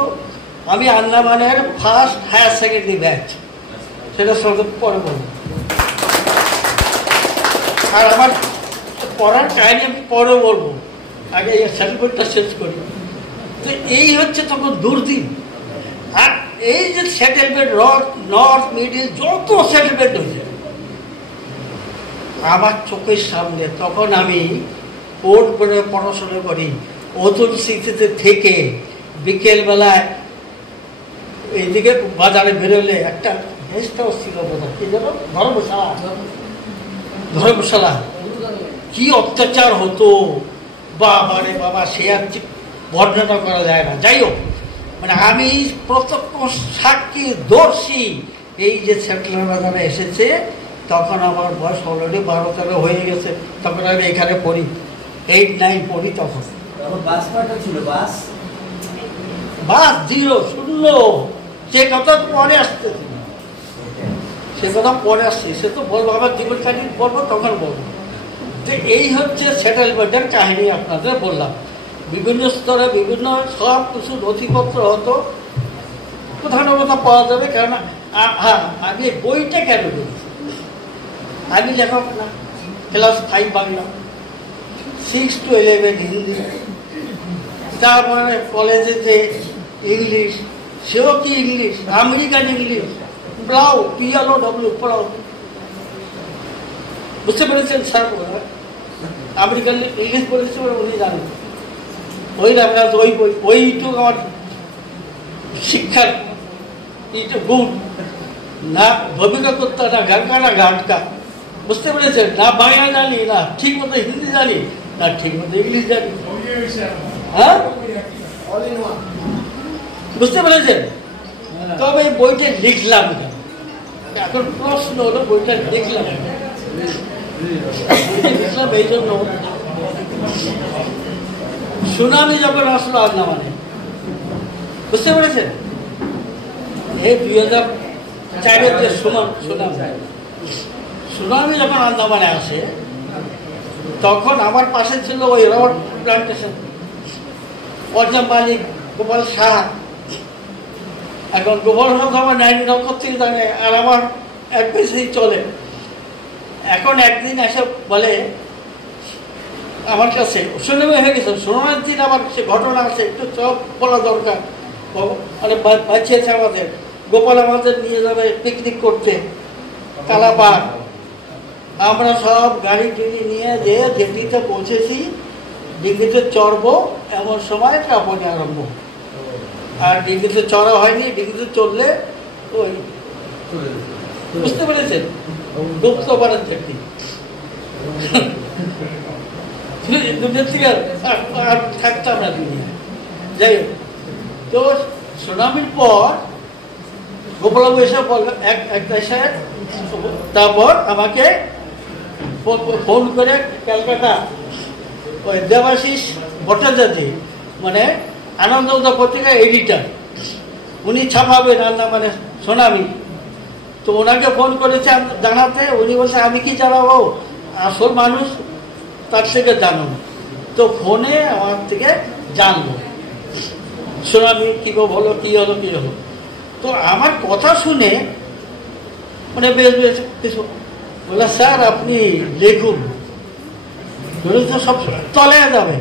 আমি আন্দামানের ফার্স্ট হায়ার সেকেন্ডারি ব্যাচ, সেটা সব পরে বলবো। আর আমার পড়ার কাহিনী আমি পরে বলবো, আগে এই সেটেলমেন্টটা শেষ করি। তো এই হচ্ছে তখন দুর্দিন। আর এই যে সেটেলমেন্ট, নর্থ মিডিল যত সেটেলমেন্ট হয়েছে আমার চোখের সামনে, তখন আমি পোর্ট করে পড়াশোনা করি। অতুল স্মৃতিতে থেকে বিকেলবেলায় এইদিকে বাজারে বেরোলে একটা গেস্ট হাউস ছিল বোধহয়, কি যেন ধর্মশালা, কি অত্যাচার হতো বাবারে বাবা, সে আর বর্ণনা করা যায় না। যাই হোক, মানে আমি প্রত্যক্ষ সাক্ষী দর্শী এই যে সেটেলাররা যারা এসেছে, তখন আমার বয়স অলরেডি 12-13 হয়ে গেছে। তখন আমি এখানে পড়ি, 8-9 পড়ি। তখন বাস 0, শূন্য, সে কথা পরে আসতে, সে কথা পরে আসছে, সে তো বলবো, আমার জীবন কাহিনী বলবো, তখন বলবো। তো এই হচ্ছে সেটেলমেন্টের কাহিনী আপনাদের বললাম। বিভিন্ন স্তরে বিভিন্ন সব কিছু নথিপত্র হতো, কোথাও না কোথাও পাওয়া যাবে। কেননা হ্যাঁ, আমি বইটা কেন করেছি, আমি লেখক না। ক্লাস 5 বাংলা, 6 to 11 হিন্দি, তারপরে কলেজে যে ইংলিশ, সেও কি English, American English, plough, PLOW, plough, বুঝতে পেরেছেন স্যার? আমেরিকান ইংলিশ বলেছে, উনি জানেন। ওই ওইটুকু আমার শিক্ষার গুণ না, ভূমিকা করতে না, গানকা না গানকা, বুঝতে পেরেছেন? না বাংলা জানি, না ঠিক মতো হিন্দি জানি, না ঠিক মতো ইংলিশ জানি। হ্যাঁ, বুঝতে পেরেছেন? তবে এই বইটা লিখলাম কেন? এখন প্রশ্ন হলো, বইটা লিখলাম এই জন্য, সুনামি যখন আসলো আন্দামানে, বুঝতে পেরেছেন? এই 2004-এর যে সুনামি যখন আন্দামানে আসে, তখন আমার পাশে ছিল ওই রড প্লান্টেশন, অর্জা মালিক, গোপাল শাহ। এখন গোপাল শাহ আমার 9 নম্বর থেকে জানে, আর আমার অ্যাডভাইসেই চলে। এখন একদিন এসে বলে আমার কাছে, সুনামি হয়ে গেছে, সুনামির দিন আমার সে ঘটনা আছে, একটু সব বলা দরকার। মানে বাঁচিয়েছে আমাদের, গোপাল আমাদের নিয়ে যাবে পিকনিক করতে কালাপাড়। আমরা সব গাড়ি টিড়ি নিয়ে যে দিল্লিতে পৌঁছেছি, দিল্লিতে চড়বো এমন সময় কাঁপুনি আরম্ভ। আর দিল্লিতে চড়া হয়নি, দিল্লিতে চললে ওই, বুঝতে পেরেছেন, গুপ্ত পারেন চাকরি দুনিয়ার থেকে আর থাকতাম না দুনিয়া। যাই হোক, তো সুনামির পর গোপালবাবু এসে বলল, একটা সাহেব, তারপর আমাকে ফোন করে ক্যালকাটা ওই দেবাশিস ভট্টাচার্য, মানে আনন্দ পত্রিকা এডিটার, উনি ছাপাবেন মানে সুনামি। তো ওনাকে ফোন করেছে জানাতে, উনি বলছে আমি কি জানাবো, আসল মানুষ তার থেকে জানো। তো ফোনে আমার থেকে জানলো, সুনামি কি হলো, কি হলো কি হলো। তো আমার কথা শুনে মানে বেশ বেশ কিছু বললো, স্যার আপনি লিখুন, তো সব তলে যাবে।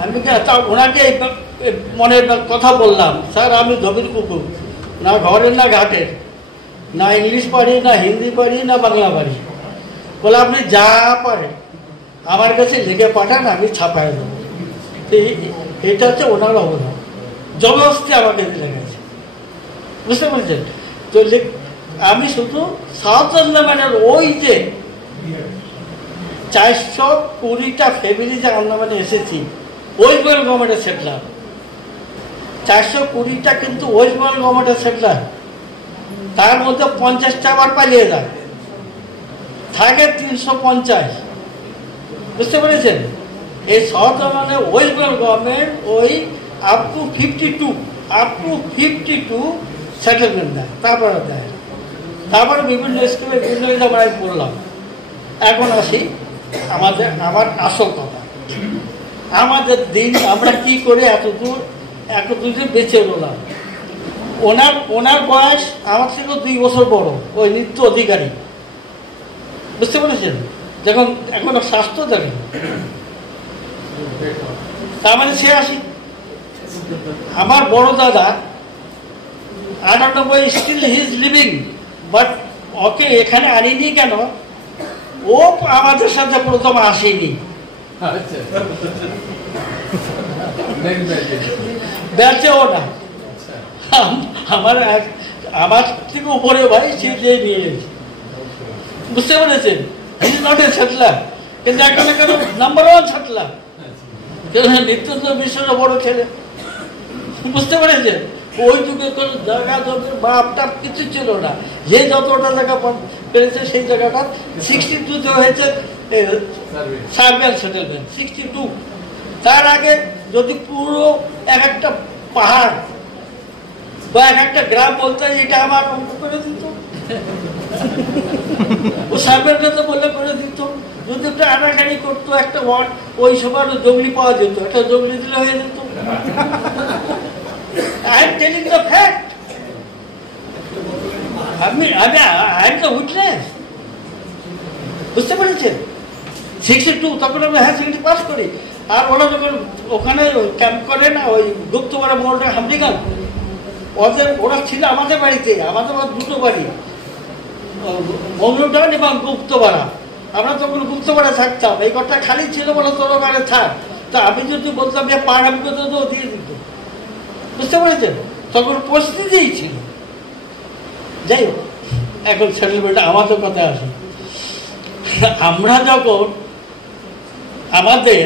আমি ওনাকে মনের কথা বললাম, স্যার আমি ধবির কুকুর, না ঘরের না ঘাটের, না ইংলিশ পারি, না হিন্দি পারি, না বাংলা পারি। বলে আপনি যা পারেন আমার কাছে লিখে পাঠান, আমি ছাপাই দেবো। এটা হচ্ছে ওনার অবদান, জবরদস্তি আমাকে দিলে গেছে, বুঝতে পেরেছেন? তো আমি শুধু সাউথ আন্দামানের ওই যে 420টা ফ্যামিলি যে আন্দামানে এসেছি, ওয়েস্ট বেঙ্গল গভর্নমেন্টের সেটলার, 420টা কিন্তু ওয়েস্ট বেঙ্গল গভর্নমেন্টের সেটলার। তার মধ্যে 50টা আবার পালিয়ে যায়, থাকে 350। বুঝতে পেরেছেন? এই সাউথ আন্দামানে ওয়েস্ট বেঙ্গল গভর্নমেন্ট ওই আপ টু 52 সেটেলমেন্ট দেয়, তারপরে দেয়। তারপরে বিভিন্ন স্কুলে বিভিন্ন আমরা পড়লাম। এখন আসি আমার আসল কথা, আমাদের দিন আমরা কি করে এতদূর বেঁচে রলাম। ওনার বয়স আমার থেকে 2 বছর বড়, ওই নিত্য অধিকারী, বুঝতে পেরেছেন? যখন এখনো স্বাস্থ্য দেখেন, তার মানে 86। আমার বড় দাদা 98, still he is living, but ওকে এখানে আনিনি কেন, ও আমাদের সাথে প্রথম আসেনি, বেঁচেও না। আমার থেকে উপরে ভাই সে দিয়ে নিয়ে গেছে, বুঝতে পেরেছেন? He is not a settler, কিন্তু এখন নাম্বার 1 সেটলার, নিত্যন্ত বিশ্বের বড় ছেলে, বুঝতে পেরেছেন? ওই যুগে কোনো জায়গা জমির বাপটার কিছু ছিল না, যে যতটা জায়গা পেরেছে সেই জায়গাটা 62 হয়েছে সার্বিয়ান সেটেলমেন্ট, 62। তার আগে যদি পুরো একটা পাহাড় বা একটা গ্রাম বলতে এটা আমার অঙ্ক করে দিত, ও সার্বিয়ানরা তো বলে করে দিত। যদি একটা আনাগাড়ি করতো একটা ওয়ার্ড, ওই সময় জঙ্গলি পাওয়া যেত, একটা জঙ্গলি দিলে হয়ে যেত। I am telling the fact. I am the witness. বুঝতে পেরেছেন? 62 তখন আমরা হায়ার সেকেন্ডারি পাস করি। আর ওরা যখন ওখানে ক্যাম্প করে না, ওই গুপ্তপাড়া মোড়টা হামডিগান, ওরা ছিল আমাদের বাড়িতে। আমাদের 2টো বাড়ি, মঙ্গলটান এবং গুপ্তপাড়া। আমরা তখন গুপ্তপাড়া থাকতাম, এই ঘরটা খালি ছিল বলে তোর ওখানে থাক। তা আমি যদি বলতাম যে পাড় আমি করতে তো দিয়ে দিত, বুঝতে পেরেছেন? তখন পরিস্থিতিই ছিল। যাই হোক, এখন সেটেলমেন্ট আমাদের কথা আসে। আমরা যখন আমাদের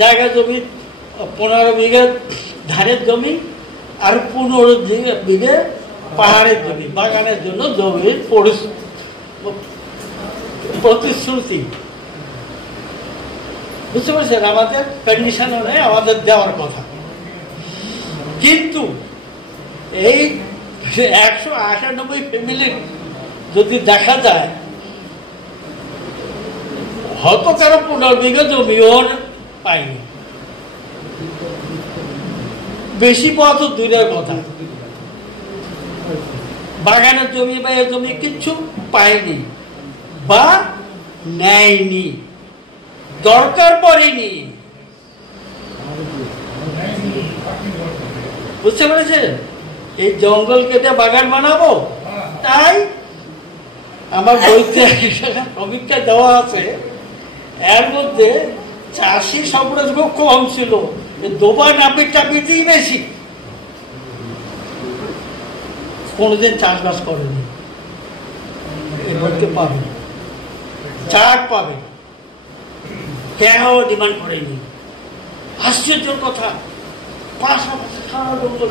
জায়গা জমি 15 বিঘে ধানের জমি আর 15 বিঘে পাহাড়ের জমি, বাগানের জন্য জমির প্রতিশ্রুতি, বুঝতে পারছেন? আমাদের কন্ডিশন অনুযায়ী আমাদের দেওয়ার কথা। কিন্তু এই 198 ফ্যামিলি যদি দেখা যায়, হয়তো কারো 15 বিঘা জমিও পায়নি, বেশি পাওয়া তো দূরের কথা, বাগানের জমি বা এ জমি কিচ্ছু পায়নি বা নেয়নি, দরকার পড়েনি। বুঝতে পেরেছেন? এই জঙ্গল কেটে বাগান বানাবো, তাই আমার বইতে সমীক্ষা দেওয়া আছে। এর মধ্যে চাষি সম্পদ খুব কম ছিল, দোবা নাপিতেই বেশি, কোনদিন চাষবাস করেনি। এবারকে পাবে, চাট পাবে, কেন ডিমান্ড করেনি। আশ্চর্যের কথা, পাশাপাশি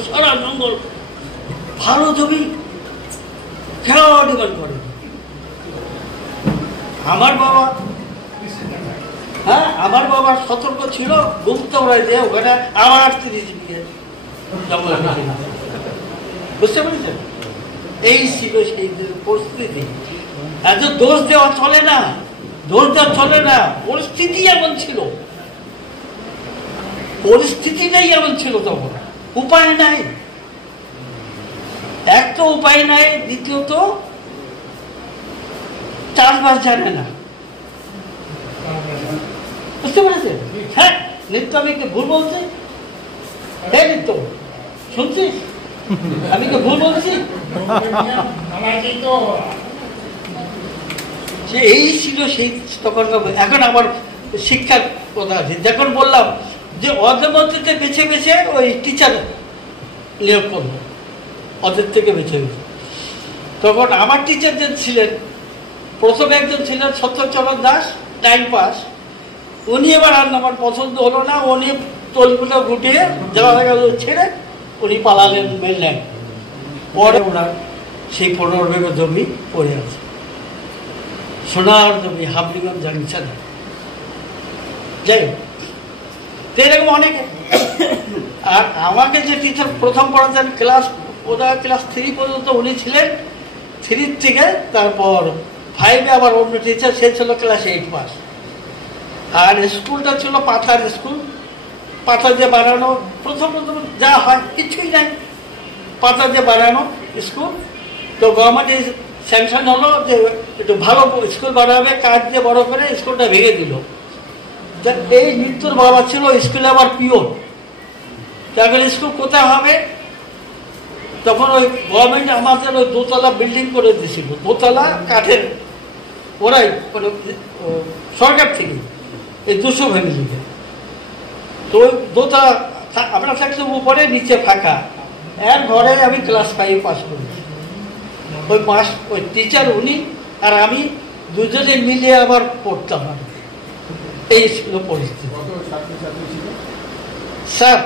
সারা জঙ্গল ভালো জমি, কেন ডিমান্ড করেনি। আমার বাবা সতর্ক ছিল, গুপ্তপাড়ায় দিয়ে ওখানে আবার 30 বিঘে জঙ্গল, বুঝতে পেরেছেন? এই ছিল সেই পরিস্থিতি। এত দোষ দেওয়া চলে না, দোষ দেওয়া চলে না, পরিস্থিতি এমন ছিল, পরিস্থিতিটাই এমন ছিল তখন, উপায় নাই। এক তো উপায় নাই, দ্বিতীয়ত চাষবাস জানে না, বুঝতে পেরেছে? হ্যাঁ নিত্য, আমি কি ভুল বলছি? হ্যাঁ নিত্য, শুনছিস আমি কি ভুল বলছি? এই ছিল সেই তখন। এখন আমার শিক্ষার কথা আছে, যখন বললাম যে ওদের মধ্যে বেছে বেছে ওই টিচার নিয়োগ করলো, ওদের থেকে বেছে বেছে। তখন আমার টিচার যে ছিলেন, প্রথমে একজন ছিলেন সত্যচরণ দাস, 9 পাস। উনি এবার আর আমার পছন্দ হলো না, উনি টোলগুলো গুটিয়ে জেলাগুলো ছেড়ে উনি পালালেন মেনল্যান্ড। পরে ওনার সেই 15 বিঘা জমি পড়ে আছে, সোনার জমি, হাবলিগঞ্জ জাংশনে। যাই হোক, এরকম অনেকে। আর আমাকে যে টিচার প্রথম পড়াতেন ক্লাস 3 পর্যন্ত উনি ছিলেন, 3 থেকে তারপর 5-এ আবার অন্য টিচার, সে ছিল ক্লাস 8 পাস। আর স্কুলটা ছিল পাতার স্কুল, পাতা দিয়ে বানানো, প্রথম যা হয় কিছুই নাই, পাতা দিয়ে বানানো স্কুল। তো গভর্নমেন্ট স্যাংশন হলো যে একটু ভালো স্কুল বানাবে, কাজ দিয়ে বড় করে স্কুলটা ভেঙে দিল। এই মৃত্যুর বাবা ছিল স্কুলে আবার পিওন। তখন স্কুল কোথায় হবে? তখন ওই গভর্নমেন্ট আমাদের ওই 2তলা বিল্ডিং করে দিয়েছিল, 2তলা কাঠের, ওরাই সরকার থেকে এই 200 ফ্যামিলিকে। তো ওই 2তলা আমরা থাকতাম উপরে, নিচে ফাঁকা। এর ঘরে আমি ক্লাস 5 পাস করেছি। ওই টিচার উনি আর আমি দুজনে মিলিয়ে আবার পড়তাম। এই ছিল পরিস্থিতি। Sir,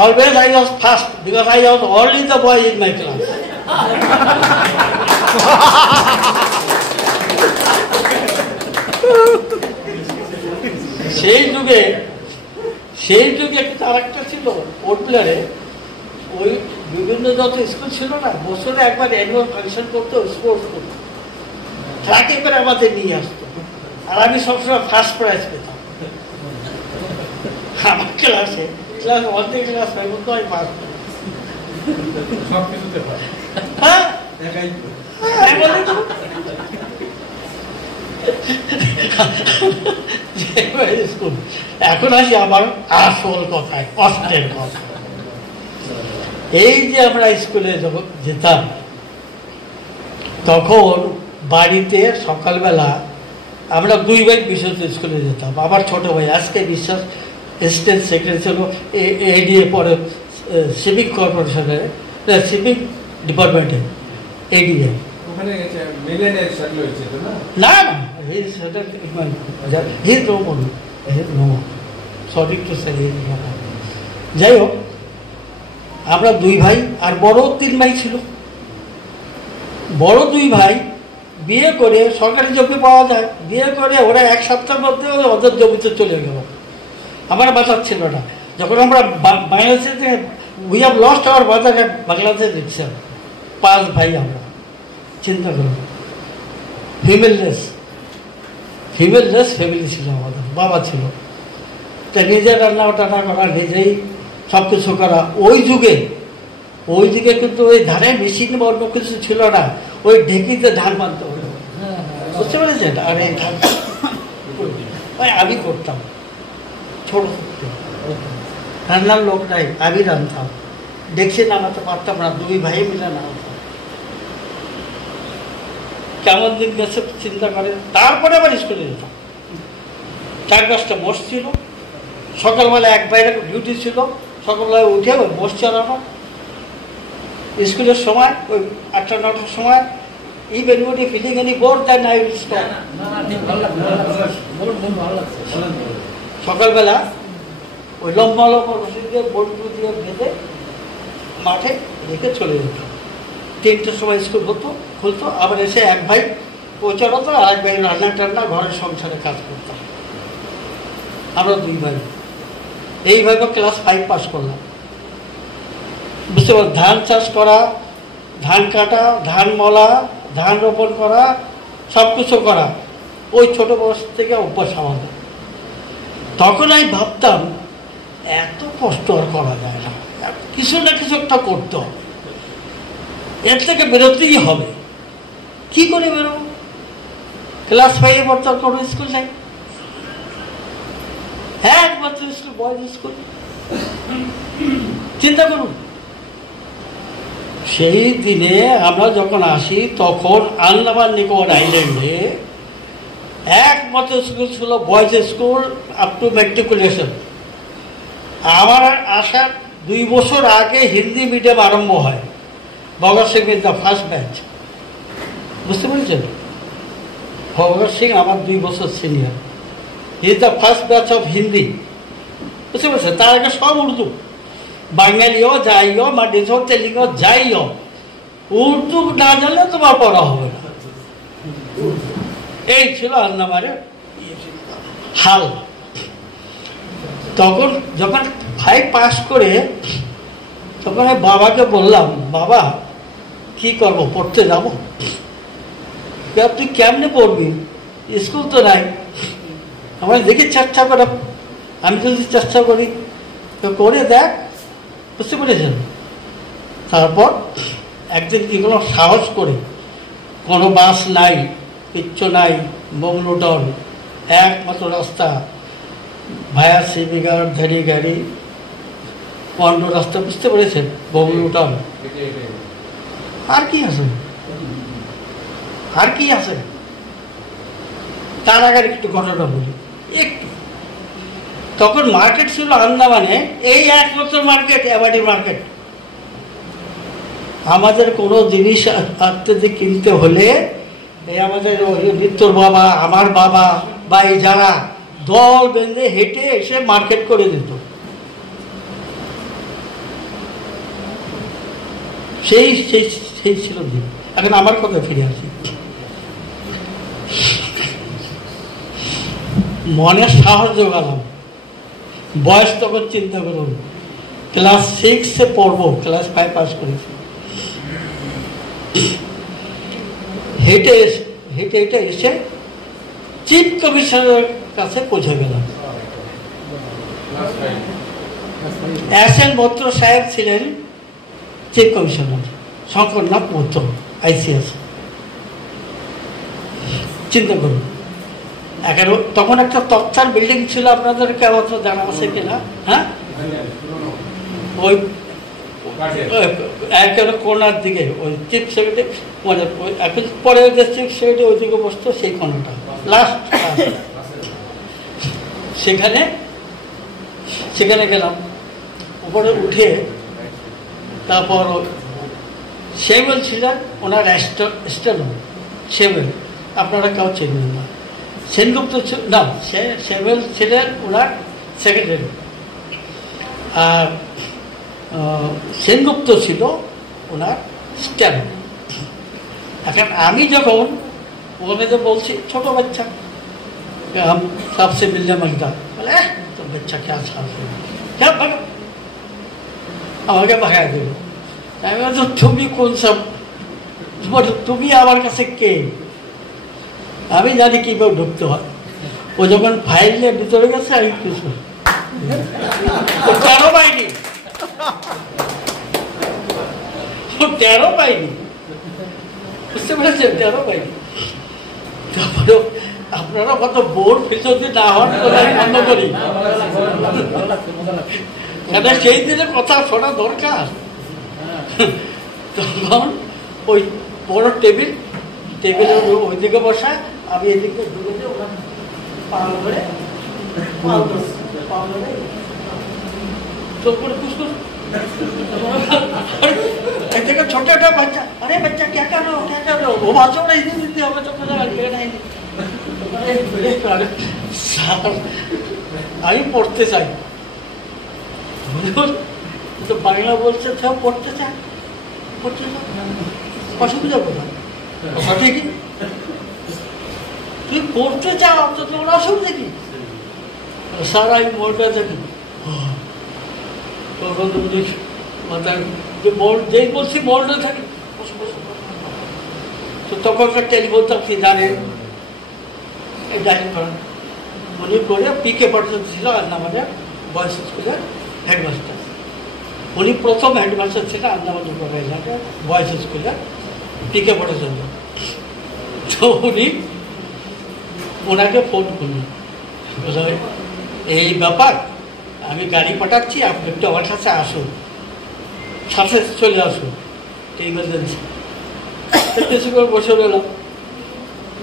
always I was first because I was only the boy in my class. সেই যুগে তার একটা ছিল পোর্টব্লেয়ারে, ওই বিভিন্ন যত স্কুল ছিল না, বছরে একবার অ্যানুয়াল ফাংশন করতো, স্পোর্টস করতো, ট্রাকে করে আমাদের নিয়ে আসতো। আর আমি সবসময় ফার্স্ট প্রাইজ পেতাম আমার ক্লাসে। ক্লাস 1 থেকে ক্লাস 5 পর্যন্ত আমি পাস করতাম। এখন আসি আমার আসল কথায়, কষ্টের কথা। এই যে আমরা স্কুলে যখন যেতাম, তখন বাড়িতে সকালবেলা আমরা 2 ভাই বিশেষ স্কুলে যেতাম। আমার ছোট ভাই আজকে বিশ্বাস স্টেট সেক্রেটারি ছিল, এডিএ, পরে সিভিক কর্পোরেশনে, সিভিক ডিপার্টমেন্টে এডিএ। না না, যাই হোক, আমরা 2 ভাই, আর বড় 3 ভাই ছিল। বড় 2 ভাই বিয়ে করে, সরকারি জমি পাওয়া যায়, বিয়ে করে ওরা 1 সপ্তাহের মধ্যে ওদের জমিতে চলে গেল। আমার বাজার ছিল না। যখন আমরা বাংলাদেশে, উই হ্যাভ লস্ট আওয়ার বাজার এট বাংলাদেশ ইটসেলফ। 5 ভাই আমরা, চিন্তা করুন। ফিমেললেস ফ্যামিলি ছিল আমাদের, বাবা ছিল। তা নিজের রান্না টান্না করা, নিজেই সব কিছু করা। ওই যুগে কিন্তু ওই ধানের মেশিন বা অন্য কিছু ছিল না, ওই ঢেকিতে ধান বানতে হতো, বুঝতে পেরেছেন? আর এই ধান আমি করতাম, ছোট রান্নার লোক নাই, আমি রান্তাম। ডেকসি নামাতে পারতাম না, 2 ভাই মিলে নামাতাম। কেমন দিন গেছে চিন্তা করে। তারপরে আবার স্কুলে যেতাম। 4-5টা মোষ ছিল। সকালবেলা 1 ভাইয়ের ডিউটি ছিল, সকালবেলায় উঠে ওই মোষ চালানো। স্কুলের সময় ওই 8টা-9টার সময়, if anybody feeling any bored, then I will stop. সকালবেলা ওই লম্বা রশি দিয়ে বোর্ডগুলো দিয়ে বেঁধে মাঠে রেখে চলে যেত। 3টার সময় স্কুল খুলতো, আবার এসে 1 ভাই প্রচার হতো, আর 1 ভাই রান্না টান্না, ঘরের সংসারে কাজ করতাম। আমরা 2 ভাই এইভাবে ক্লাস 5 পাস করলাম। বুঝতে পারো, ধান চাষ করা, ধান কাটা, ধান মলা, ধান রোপণ করা, সব কিছু করা ওই ছোট বয়স থেকে অভ্যাস আমাদের। তখন আমি ভাবতাম এত কষ্ট আর করা যায় না, কিছু না কিছু একটা করতে হবে, এর থেকে বেরোতেই হবে। কি করে বেরোবো? ক্লাস 5-এ পড়তে কোনো স্কুল নেই, হ্যাঁ একমাত্র স্কুল বয়েজ স্কুল। চিন্তা করুন, সেই দিনে আমরা যখন আসি তখন আন্দামান নিকোবর আইল্যান্ডে একমাত্র স্কুল ছিল boys school up to matriculation. আমার আসার 2 বছর আগে হিন্দি মিডিয়াম আরম্ভ হয়। Bhagat Singh is the first batch, বুঝতে পেরেছেন? ভগৎ সিং আমার 2 বছর senior, is the first batch of Hindi, বুঝতে পেরেছেন? তার আগে সব উর্দু, বাঙালিও যাইও, মাডিসও, তেলেঙ্গও যাইও, উর্দু না জানলে তোমার পড়া হবে না। এই ছিল আন্দামানের হাল। তখন যখন 5 পাস করে তখন আমি বাবাকে বললাম, বাবা কি করবো, পড়তে যাবো? তুই কেমনে পড়বি, স্কুল তো নাই। আমরা দেখি চেষ্টা করে, আমি যদি চেষ্টা করি তো করে দেখ, বুঝতে পেরেছেন? তারপর একদিন কি কোনো সাহস করে, কোনো বাস নাই, কিচ্ছু নাই, বংলুটন একমাত্র রাস্তা, ভায়া সিবিগার ধরি গাড়ি, অন্য রাস্তা, বুঝতে পেরেছেন? বংলুটন। আর কি আছে, আর কি আছে? তার আগে একটু ঘটনা বলি একটু। তখন মার্কেট ছিল আন্দামানে, এই একমাত্র মার্কেট, এবাডি মার্কেট। আমাদের কোনো জিনিস আত্মীয় কিনতে হলে এই আমাদের নিত্যর বাবা, আমার বাবা বা এই যারা দল বেঁধে হেঁটে এসে মার্কেট করে দিত। সেই সেই সেই ছিল দিন। এখন আমার কথা ফিরে আসি। মনের সাহস জোগালাম, বয়স তখন চিন্তা করুন, ক্লাস 6-এ পড়বো, ক্লাস 5 পাস করেছি। হেঁটে হেঁটে হেঁটে এসে চিফ কমিশনারের কাছে পৌঁছে গেলাম। এস.এন. মৈত্র সাহেব ছিলেন chief commissioner, Shankarnath Maitra, ICS। চিন্তা করুন, তখন একটা তক্তার বিল্ডিং ছিল, আপনাদের কেমন জানা আছে কিনা? হ্যাঁ, ওই একেবারে কোনার দিকে ওই চিফ সেক্রেটারি, মানে এখন পরে ডিস্ট্রিক্ট সেক্রেটারি ওইদিকে বসতো, সেই কোনাটা লাস্ট। সেখানে গেলাম, উপরে উঠে তারপর সেবেল ছিলেন ওনার স্টেনো, সেবেল আপনারা কেউ চেনেন না। সেনগুপ্ত না, সেবেল ছিলেন ওনার সেক্রেটারি, আর সেনগুপ্ত ছিল ওনার স্ট্যান্ড। এখন আমি যখন ওখানে যে বলছি, ছোট বাচ্চা, সবসে মিললে মজদা, বলে তো বাচ্চা কে আমাকে ভাগায় দিল। আমি বলছি, তুমি কোন সব, তুমি আমার কাছে কে? আমি জানি কিভাবে ঢুকতে হয়। ও যখন ফাইল নিয়ে ভিতরে গেছে, আমি কিছু তেরো পাইনি, 13 পাইনি, বুঝতে পেরেছেন? 13 পাইনি। তারপরে আপনারা কত বোর ফিসদি না হন আমি বন্ধ করি, সেই দিনে কথা শোনা দরকার। তখন ওই বড় টেবিলের ওইদিকে বসা, আমি এদিকে ঢুকে দিয়ে ওখানে পাল ধরে চোখ করে খুশখুশ। ছোট একটা বাচ্চা, আরে বাচ্চা কে কেন ও ভাষণটা হিন্দি হবে, চোখ আমি পড়তে চাই, তো বাংলা বলছে, পড়তে চাই, অসুবিধা কোথায়? সঠিকই, তুই পড়তে চাও তো তোমার অসুবিধা কি? স্যার আমি মনটা থাকি, তখন মাথায় যেই বলছি মনটা থাকি, তো তখনকার টেলিফোন তো আপনি জানেন, এই ডাইল করেন, উনি করে পিকে পর্যন্ত ছিল আন্দামানের বয়েজ স্কুলের হেডমাস্টার। উনি প্রথম হেডমাস্টার ছিল আন্দামান বয়েজ স্কুলের পিকে পর্যন্ত। তো উনি ওনাকে ফোন করলেন, এই ব্যাপার, আমি গাড়ি পাঠাচ্ছি, আপনি একটু আমার কাছে আসুন, সাথে চলে আসুন, ইমার্জেন্সি। বেশি করে বসে রইলাম।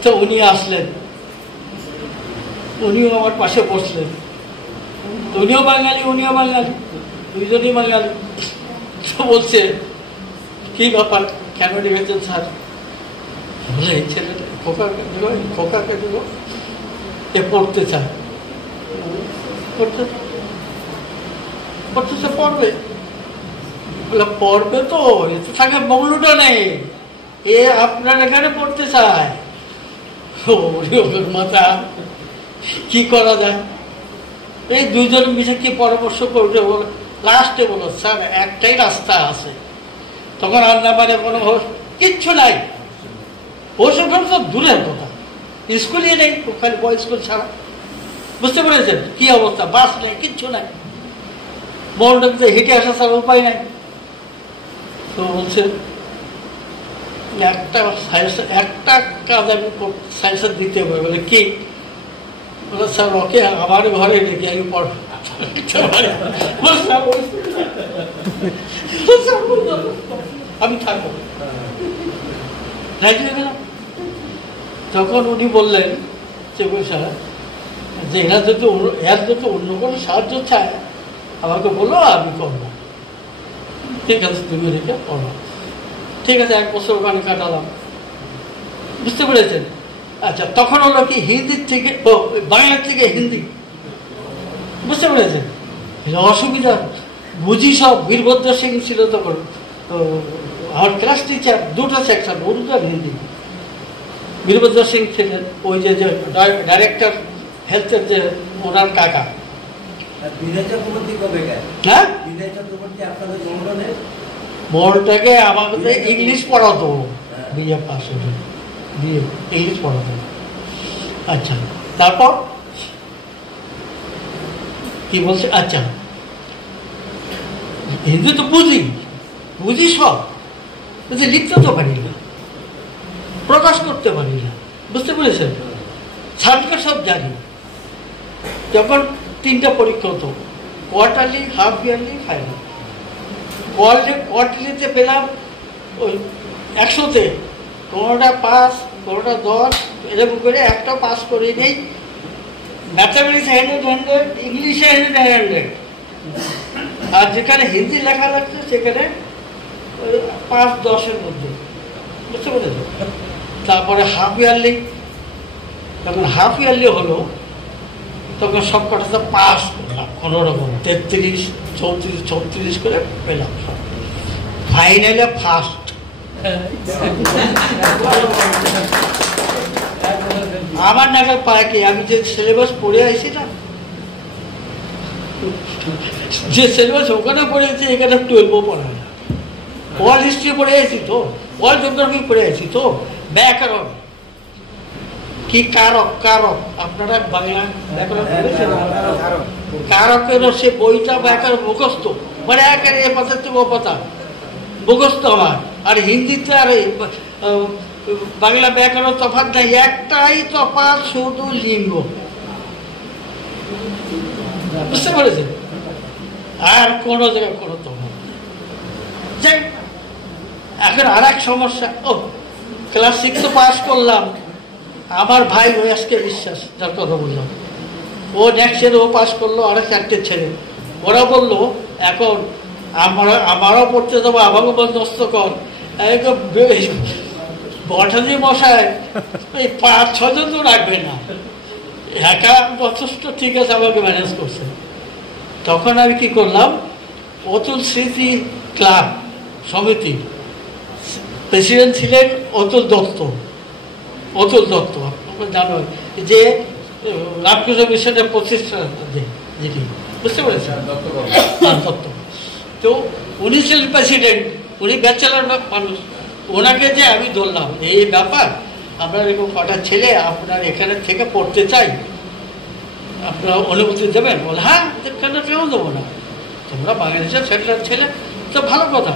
তো উনি আসলেন, উনিও আমার পাশে বসলেন। উনিও বাঙালি, উনিও বাঙালি, দুইজনই বাঙালি। তো বলছে, কি ব্যাপার, কেন ডেকেছেন স্যার? বলে, এই ছেলেটা খোকাকে দেব, এ পড়তে চায়, পড়তেছে, পড়বে। বলে, পড়বে তো, এ তো থাকে বগলুটা নেই, এ আপনার এখানে পড়তে চায়। মাথা কি করা যায়? এই দুইজন মিশে কি পরামর্শ করবে? লাস্টে বলো, স্যার একটাই রাস্তা আছে। তখন আন্দামানে কোনো কিচ্ছু নাই, ওষুধ তো দূরের কথা, স্কুলই নেই, খালি বয়েজ স্কুল ছাড়া। বুঝতে পেরেছেন কি অবস্থা? বাস নেই, কিচ্ছু নাই, মলটাকে হেঁটে আসা ছাড়া উপায় নাই। তো বলছে, একটা কাজ আমি সায়েন্সের দিতে হবে। বলে, কি? বলে, স্যার ওকে আমার ঘরে রেখে আমি পড়। আমি থাকবো, রাজি হয়ে গেলাম। তখন উনি বললেন যে, স্যার, যে এরা যদি অন্য কোনো সাহায্য চায় আমাকে বলো, আমি করবো। ঠিক আছে, তুমি রেখে পড়ো। ঠিক আছে, 1 বছর ওখানে কাটালাম। বুঝতে পেরেছেন? আচ্ছা, তখন হলো কি, হিন্দির থেকে বাংলার থেকে হিন্দি। বুঝতে পেরেছেন? অসুবিধা বুঝি সব। বীরভদ্র সিং ছিল তখন আমার ক্লাস টিচার, 2টা সেকশন, উর্দু আর হিন্দি। বীরভদ্র সিং ছিলেন ওই যে ডাইরেক্টর হেলথের, যে ওনার কাকা। হ্যাঁ, মলটাকে আমাকে ইংলিশ পড়াতো, বিএ পাস হয়ে দিয়ে ইংলিশ পড়াতো। আচ্ছা, তারপর কি বলছে? আচ্ছা, হিন্দি তো বুঝি সব, লিখতে তো পারি না, প্রকাশ করতে পারি না। বুঝতে পেরেছেন? সার্টিফিকেট সব জানি। যখন 3টা পরীক্ষা হতো, কোয়ার্টারলি, হাফ ইয়ারলি, ফাইনাল। কোয়ার্টারলিতে পেলাম ওই 100-তে, কোনোটা পাস, কোনোটা 10, এরকম করে একটা পাস করে নেই। ম্যাথামেটিক্স 100, ইংলিশে 100, আর যেখানে হিন্দি লেখা লাগছে সেখানে 5-10-এর মধ্যে। বুঝতে পেরেছো? তারপরে হাফ ইয়ারলি, যখন হাফ ইয়ারলি হলো তখন সব কটাতে পাস করলাম কোনো রকম, 33, 34, 36 করে পেলাম সব। ফাইনালে ফার্স্ট। আমার নাগাল পায় কি, আমি যে সিলেবাস পড়ে আসি না, যে সিলেবাস ওখানে পড়েছি, এখানে 12ও পড়ায় না। ওয়ার্ল্ড হিস্ট্রি পড়ে আসি তো, ওয়ার্ল্ড জিওগ্রাফি পড়ে আসি তো, ব্যাকরণ কি, কারক, আপনারা বাংলা ব্যাকরণ পড়েছেন? কারকের সে বইটা ব্যাকরণ মুখস্থ, মানে একেবারে এ পাতা থেকে ও পাতা মুখস্থ আমার। আর হিন্দিতে আর বাংলা ব্যাকরণ তফাৎ নাই, একটাই তফাৎ, শুধু লিঙ্গ। বুঝতে পেরেছেন? আর কোনো জায়গায় কোনো তফাৎ যাই। এখন আর এক সমস্যা, ক্লাস 6 পাস করলাম। আমার ভাই আজকে বিশ্বাস, যার কথা বললাম, ও নেক্সট ইয়ার ও পাস করলো, আর 4টে ছেলে। ওরা বললো, এখন আমারও পড়তে দেবো, আমাকে বন্দোবস্ত কর। বটানি মশাই এই 5-6 জন তো রাখবে না, একা যথেষ্ট, ঠিক আছে, আমাকে ম্যানেজ করছে। তখন আমি কি করলাম, অতুল স্মৃতি ক্লাব সমিতি প্রেসিডেন্ট ছিলেন অতুল দত্ত। আপনারা জানো যে রামকৃষ্ণ মিশনের প্রতিষ্ঠা, যেটি, বুঝতে পেরেছেন? দত্ত। তো উনি ছিলেন প্রেসিডেন্ট, উনি ব্যাচেলার মানুষ। ওনাকে যে আমি ধরলাম এই ব্যাপার, আপনার এরকম কটা ছেলে আপনার এখানে থেকে পড়তে চাই, আপনারা অনুমতি দেবেন? বলে হ্যাঁ, কেন দেবো না, তোমরা বাংলাদেশের সেটেলার ছেলে তো ভালো কথা।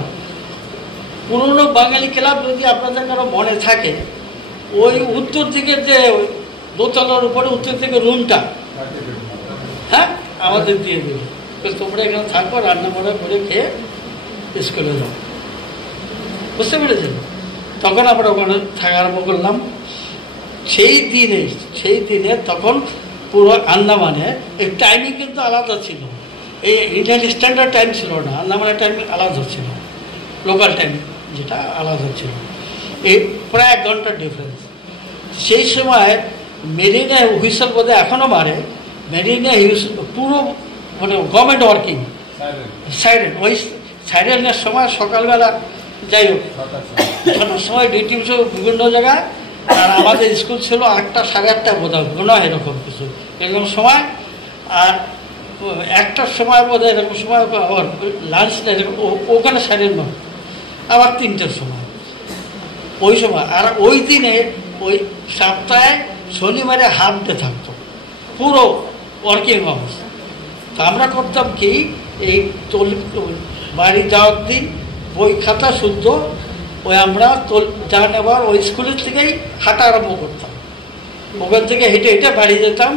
পুরনো বাঙালি ক্লাব যদি আপনাদের কারো মনে থাকে, ওই উত্তর দিকের যে দোতলার উপরে উত্তর দিকে রুমটা, হ্যাঁ, আমাদের দিয়ে দেবে, তোমরা এখানে থাকবো, রান্না বান্না করে খেয়ে স্কুলে যাও। বুঝতে পেরেছেন? তখন আমরা ওখানে থাকা আরম্ভ করলাম। সেই দিনে তখন পুরো আন্দামানে এই টাইমিং কিন্তু আলাদা ছিল, এই ইন্ডিয়ান স্ট্যান্ডার্ড টাইম ছিল না, আন্দামানের টাইমিং আলাদা ছিল, লোকাল টাইম যেটা আলাদা ছিল, এই প্রায় 1 ঘন্টার ডিফারেন্স। সেই সময় মেরিনে হুইসেল বোধহয় এখনও মারে, মেরিনে পুরো মানে গভর্নমেন্ট ওয়ার্কিং সাইরেন, ওই সাইরেনের সময় সকালবেলা, যাই হোক 6টার সময় ডিউটি ছিল বিভিন্ন জায়গায়, আর আমাদের স্কুল ছিল 8টা, 8:30 বোধহয়, মনে হয় এরকম কিছু, এরকম সময়। আর 1টার সময় বোধহয় এরকম সময় আবার লাঞ্চ এরকম, ওখানে সাইরেন নয়, আবার 3টার সময় ওই সময়। আর ওই দিনে ওই সপ্তাহে শনিবারে হাফ ডে থাকতো, পুরো ওয়ার্কিং আওয়ার্স। তো আমরা করতাম কি, এই বাড়ি যাওয়ার দিন বই খাতা শুদ্ধ ওই আমরা যা নেবার ওই স্কুলের থেকেই হাঁটা আরম্ভ করতাম, ওখান থেকে হেঁটে হেঁটে বাড়ি যেতাম।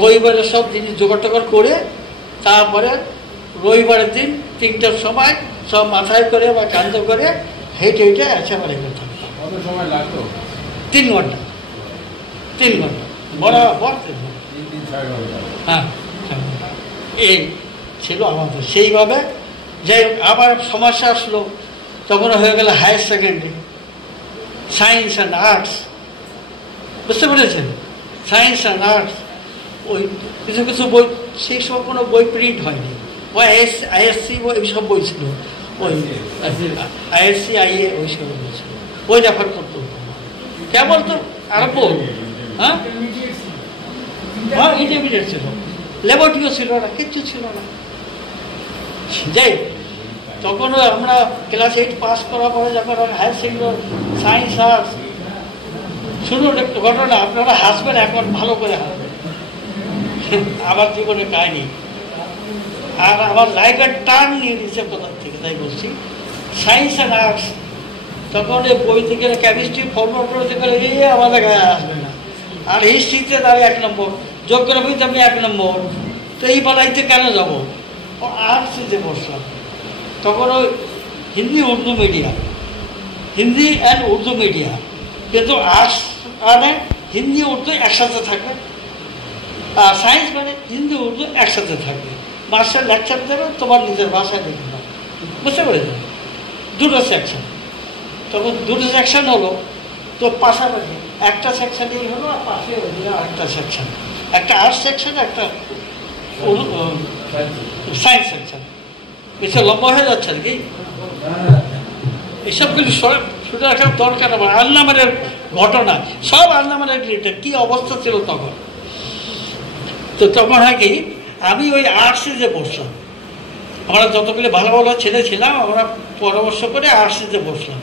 রবিবারে সব জিনিস জোগাড় টোগাড় করে তারপরে রবিবারের দিন 3টার সময় সব মাথায় করে বা কাঁধে করে হেঁটে হেঁটে এসে বাড়ি যেতাম। 3 ঘন্টা, 3 ঘন্টা বরাবর 3 ঘন্টা, হ্যাঁ, এই ছিল আমাদের। সেইভাবে যাই হোক, আবার সমস্যা আসলো, তখন হয়ে গেল higher secondary, science and arts. বুঝতে পেরেছেন? সায়েন্স অ্যান্ড আর্টস, ওই কিছু কিছু বই, সেই সময় কোনো বই প্রিন্ট হয়নি, ওই আইএসসি এইসব বই ছিল, ওই আইএসসি আইএ ওই সব বই ছিল, ওই রেফার করতে হতো। কেবল তো আরম্ভ হলো, হ্যাঁ, ইন্টারমিডিয়েট ছিল, ল্যাবরেটরিও ছিল না, কিচ্ছু ছিল না। যাই তখনও আমরা ক্লাস 8 পাস করার পরে যখন হায়ার সেকেন্ডারি সায়েন্স আর্টস, শুনুন একটু ঘটনা, আপনারা হাসবেন, এখন ভালো করে হাসবেন, আমার জীবনের কাহিনি। আর আমার লাইফের টার্ন নিয়ে দিচ্ছে কোথার থেকে, তাই বলছি। সায়েন্স অ্যান্ড আর্টস, তখন এই বই থেকে কেমিস্ট্রি ফর্মুলা করতে গেলে আমাদের গায়ে আসবে না, আর হিস্ট্রিতে তার 1 নম্বর, জিওগ্রাফিতে আমি 1 নম্বর, তো এই পালাইতে কেন যাবো? আর্টসে বসলাম। তখন ওই Hindi Urdu medium, Hindi and Urdu medium, কিন্তু আর্টস মানে হিন্দি উর্দু একসাথে থাকবে, আর সায়েন্স মানে হিন্দি উর্দু একসাথে থাকবে। মাস্টার লেকচার দেবে, তোমার নিজের ভাষায় দেখবে না। বুঝতে পেরেছেন? 2টো সেকশন, তখন 2টো সেকশন হলো, তো পাশাপাশি একটা সেকশনেই হলো, আর পাশে আরেকটা সেকশন, একটা আর্টস সেকশন, একটা সায়েন্স সেকশন। বেশি লম্বা হয়ে যাচ্ছে আর কি, এসবগুলি শুনে রাখার দরকার। আমার আন্দামানের ঘটনা, সব আন্দামানের রিলেটেড, কী অবস্থা ছিল তখন। তো তখন হয় কি, আমি ওই আর্টসে যে বসলাম, আমরা যতগুলি ভালো ভালো ছেলে ছিলাম, আমরা পরামর্শ করে আর্টসে যে বসলাম।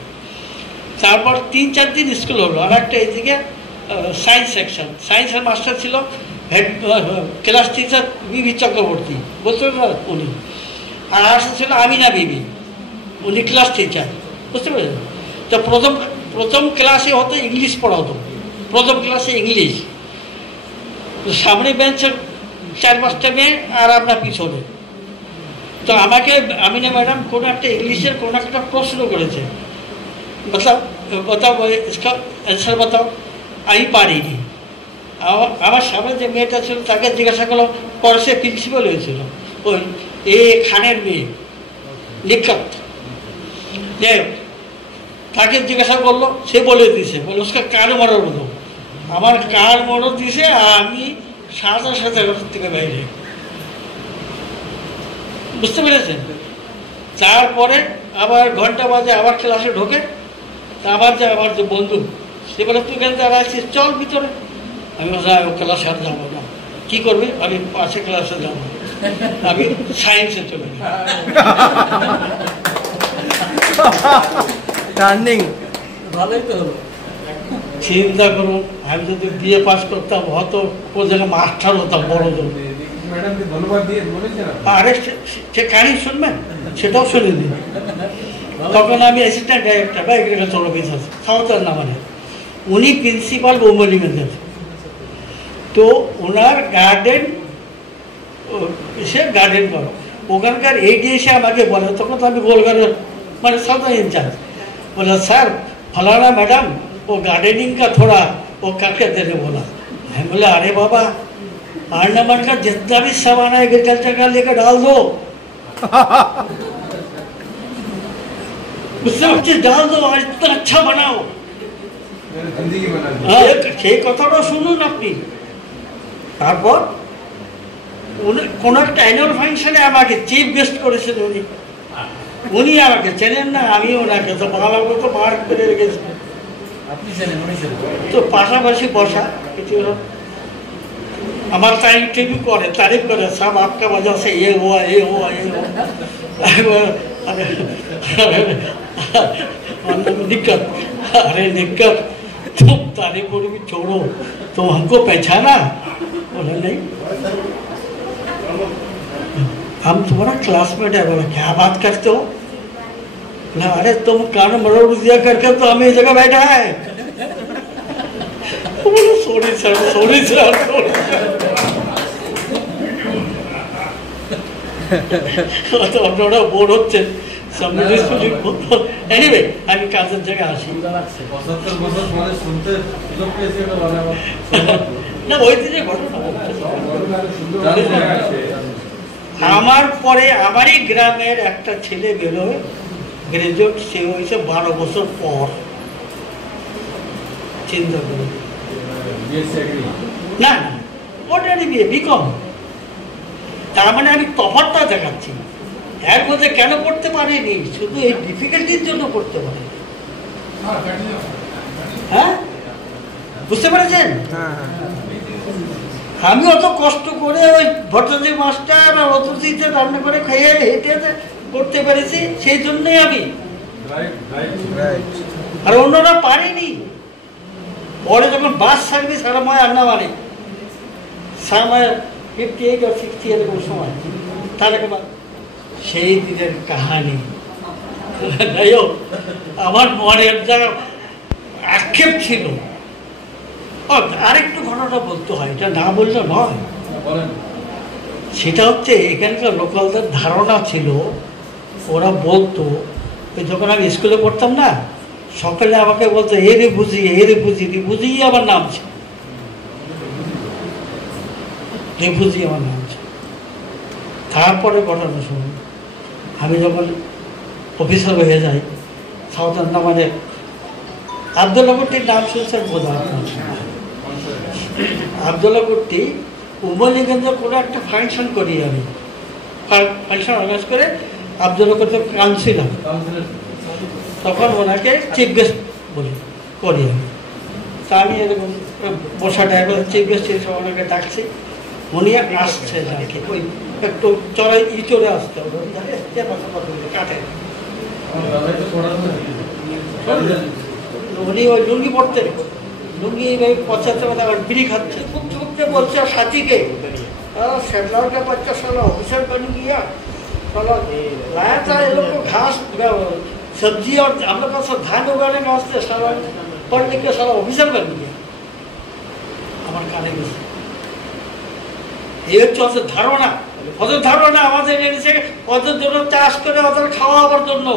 তারপর 3-4 দিন স্কুল হলো, আর একটা এইদিকে সায়েন্স সেকশন, সায়েন্সের মাস্টার ছিল হেড ক্লাস টিচার বিবি চক্রবর্তী, বুঝতে পারেন উনি। আর আর্টসে ছিল আমিনা বিবি, উনি ক্লাস টিচার। বুঝতে পেরেছেন? তো প্রথম ক্লাসে হতো ইংলিশ পড়া হতো, প্রথম ক্লাসে ইংলিশ। সামনে বেঞ্চের 4-5টা মেয়ে আর আপনার পিছনে। তো আমাকে আমিনা ম্যাডাম কোনো একটা ইংলিশের কোনো একটা প্রশ্ন করেছে, बताओ इसका आंसर बताओ। আমি পারিনি। আমার সামনে যে মেয়েটা ছিল তাকে জিজ্ঞাসা করলাম, পরে সে প্রিন্সিপাল হয়েছিল, ওই খানের মেয়ে নিকাত, যাই হোক, তাকে জিজ্ঞাসা করলো, সে বলে দিয়েছে, বলে उसका কার মরর বলো। আমার কার মরর দিছে, আর আমি সাথে ঘর থেকে বাইরে। বুঝতে পেরেছেন? তারপরে আবার ঘন্টা বাজে আবার ক্লাসে ঢোকে, আমার যে বন্ধু, সে বলে তুই কেন দাঁড়াচ্ছিস, চল ভিতরে। আমি ও ক্লাসে আর যাবো না। কী করবি? আমি পাশে ক্লাসে যাবো, আমি সায়েন্সে চলে যাই। টার্নিং ভালোই তো হলো। চিন্তা করুন, আমি যদি বিয়ে পাস করতাম হয়তো ও জায়গায় মাস্টার হতাম বড় জোর। আরে সে কাহিনী শুনবেন, সেটাও শুনে দিন। তখন আমি অ্যাসিস্ট্যান্ট ডাইরেক্টর বা এগ্রিকালচার অফিসার সাউথার না, মানে উনি প্রিন্সিপাল ওমলি মেজর। তো ওনার গার্ডেন এসে গার্ডেন করো, ওখানকার এইডি এসে আমাকে বলে, তখন তো আমি গোলঘরের মানে সাউথার ইনচার্জ, बोला सर फलाना मैडम वो गार्डनिंग का थोड़ा वो करके देने बोला। मैं बोला अरे बाबा ऑर्नामेंट का जितना भी सामान है एग्रीकल्चर का लेकर डाल दो, उससे चीज डाल दो और इतना अच्छा बनाओ। সেই কথাটা শুনুন আপনি। তারপর কোন একটা অ্যানুয়াল ফাংশনে আমাকে চিফ গেস্ট করেছেন উনি। উনি আমাকে চেনেন না, আমি ওনাকে তো বাংলা তো মার্ক করে রেখেছি। তো পাশাপাশি বসা কিছু আমার টাইম করে तारीफ करे, सब आपका वजह से ये हुआ ये हुआ ये हुआ। दिक्कत, अरे दिक्कत तुम तारीफ भी छोड़ो, तुम हमको पहचाना? बोले नहीं, हम तुम्हारा क्लासमेट है। बोला क्या बात करते हो? ना अरे तुम कान मरोड़ दिया करके तो हमें इस जगह बैठा है। Sorry sir, sorry sir, sorry तो আপনারা বোর হচ্ছেন। এনিওয়ে আমি কাজের জায়গায় আসি না, ওই দিনে ঘটনা আমার পরে আমারই গ্রামের একটা ছেলে বেরোয় গ্রাজুয়েট, সে হয়েছে 12 বছর পর। চিন্তা করুন, না ওটারই বিয়ে বিকম। তার মানে আমি তফাৎটা দেখাচ্ছি, এর মধ্যে কেন করতে পারিনি, শুধু এই ডিফিকাল্টির জন্য করতে পারি। হ্যাঁ বুঝতে পেরেছেন? আমি অত কষ্ট করে ওই ভট্টাচার্য মাস্টার আর অতদিতে রান্না করে খেয়ে হেঁটে করতে পেরেছি, সেই জন্যই আমি। আর অন্যরা পারেনি। পরে যখন বাস সার্ভিস আরামায় আন্নামানে সামায় 58 or 60 এরকম সময়, তাহলে সেই দিনের কাহানি। যাই হোক, আমার মনের যা আক্ষেপ ছিল। আরেকটু ঘটনা বলতে হয়, এটা না বললে নয়। সেটা হচ্ছে এখানকার লোকালদের ধারণা ছিল, ওরা বলতো যখন আমি স্কুলে পড়তাম না, সকালে আমাকে বলতো এরে বুঝি এরে বুঝি, বুঝি আমার নাম ছিল, বুঝি আমার নাম ছিল। তারপরে ঘটনা শুনুন, আমি যখন অফিসার হয়ে যাই সাউথ আন্দামানে, আবদুল্লাহ কুট্টির নাম শুনছেন বোধ হয়। আবদুল্লাহ কুট্টি উমলিগঞ্জে কোনো একটা ফাংশন করি, আমি ফাংশন অর্গানাইজ করে আবদুল্লাহ কুট্টি কাউন্সিলার, তখন ওনাকে চিফ গেস্ট বলি করি আমি। তা আমি এরকম বসাটা একবার চিফ গেস্ট হিসেবে ওনাকে ডাকছি, উনি আসছে নাকি ওই একটু চড়াই চড়ে আসতে কাটে, উনি ওই লুঙ্গি পড়তেন, लुंगी भाई पचाते मतलब बीड़ी खाते कुछ बोलते साथी के सेटलर का बच्चा साला ऑफिसर बन गया, साला लाया था ये लोग को घास सब्जी और हम लोग का सब धान उगाने का वास्ते साला पढ़ लिख के साला ऑफिसर बन गया। हमारे काने में এই হচ্ছে ধারণা, ওদের ধারণা আমাদের এনেছে ওদের জন্য চাষ করে ওদের খাওয়াবার জন্য,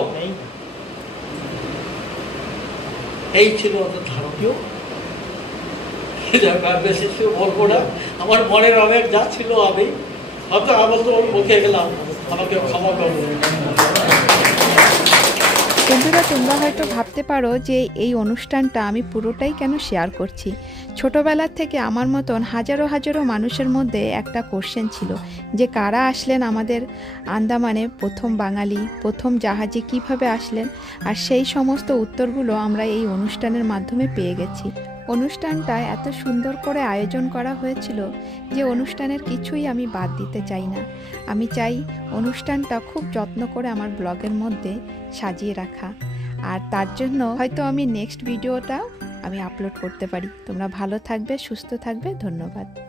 এই ছিল ওদের ধারণীয়। বেশি বলবো না, আমার মনের আবেগ যা ছিল আমি হয়তো আমার তো মুখে গেলাম, আমাকে ক্ষমা করবো। বন্ধুরা, তোমরা হয়তো ভাবতে পারো যে এই অনুষ্ঠানটা আমি পুরোটাই কেন শেয়ার করছি। ছোটোবেলার থেকে আমার মতন হাজারো হাজারো মানুষের মধ্যে একটা কোশ্চেন ছিল যে কারা আসলেন আমাদের আন্দামানে, প্রথম বাঙালি, প্রথম জাহাজে কিভাবে আসলেন, আর সেই সমস্ত উত্তরগুলো আমরা এই অনুষ্ঠানের মাধ্যমে পেয়ে গেছি। অনুষ্ঠানটা এত সুন্দর করে আয়োজন করা হয়েছিল যে অনুষ্ঠানের কিছুই আমি বাদ দিতে চাই না। আমি চাই অনুষ্ঠানটা খুব যত্ন করে আমার ব্লগের মধ্যে সাজিয়ে রাখা। আর তার জন্য হয়তো আমি নেক্সট ভিডিওটা আমি আপলোড করতে পারি। তোমরা ভালো থাকবে, সুস্থ থাকবে, ধন্যবাদ।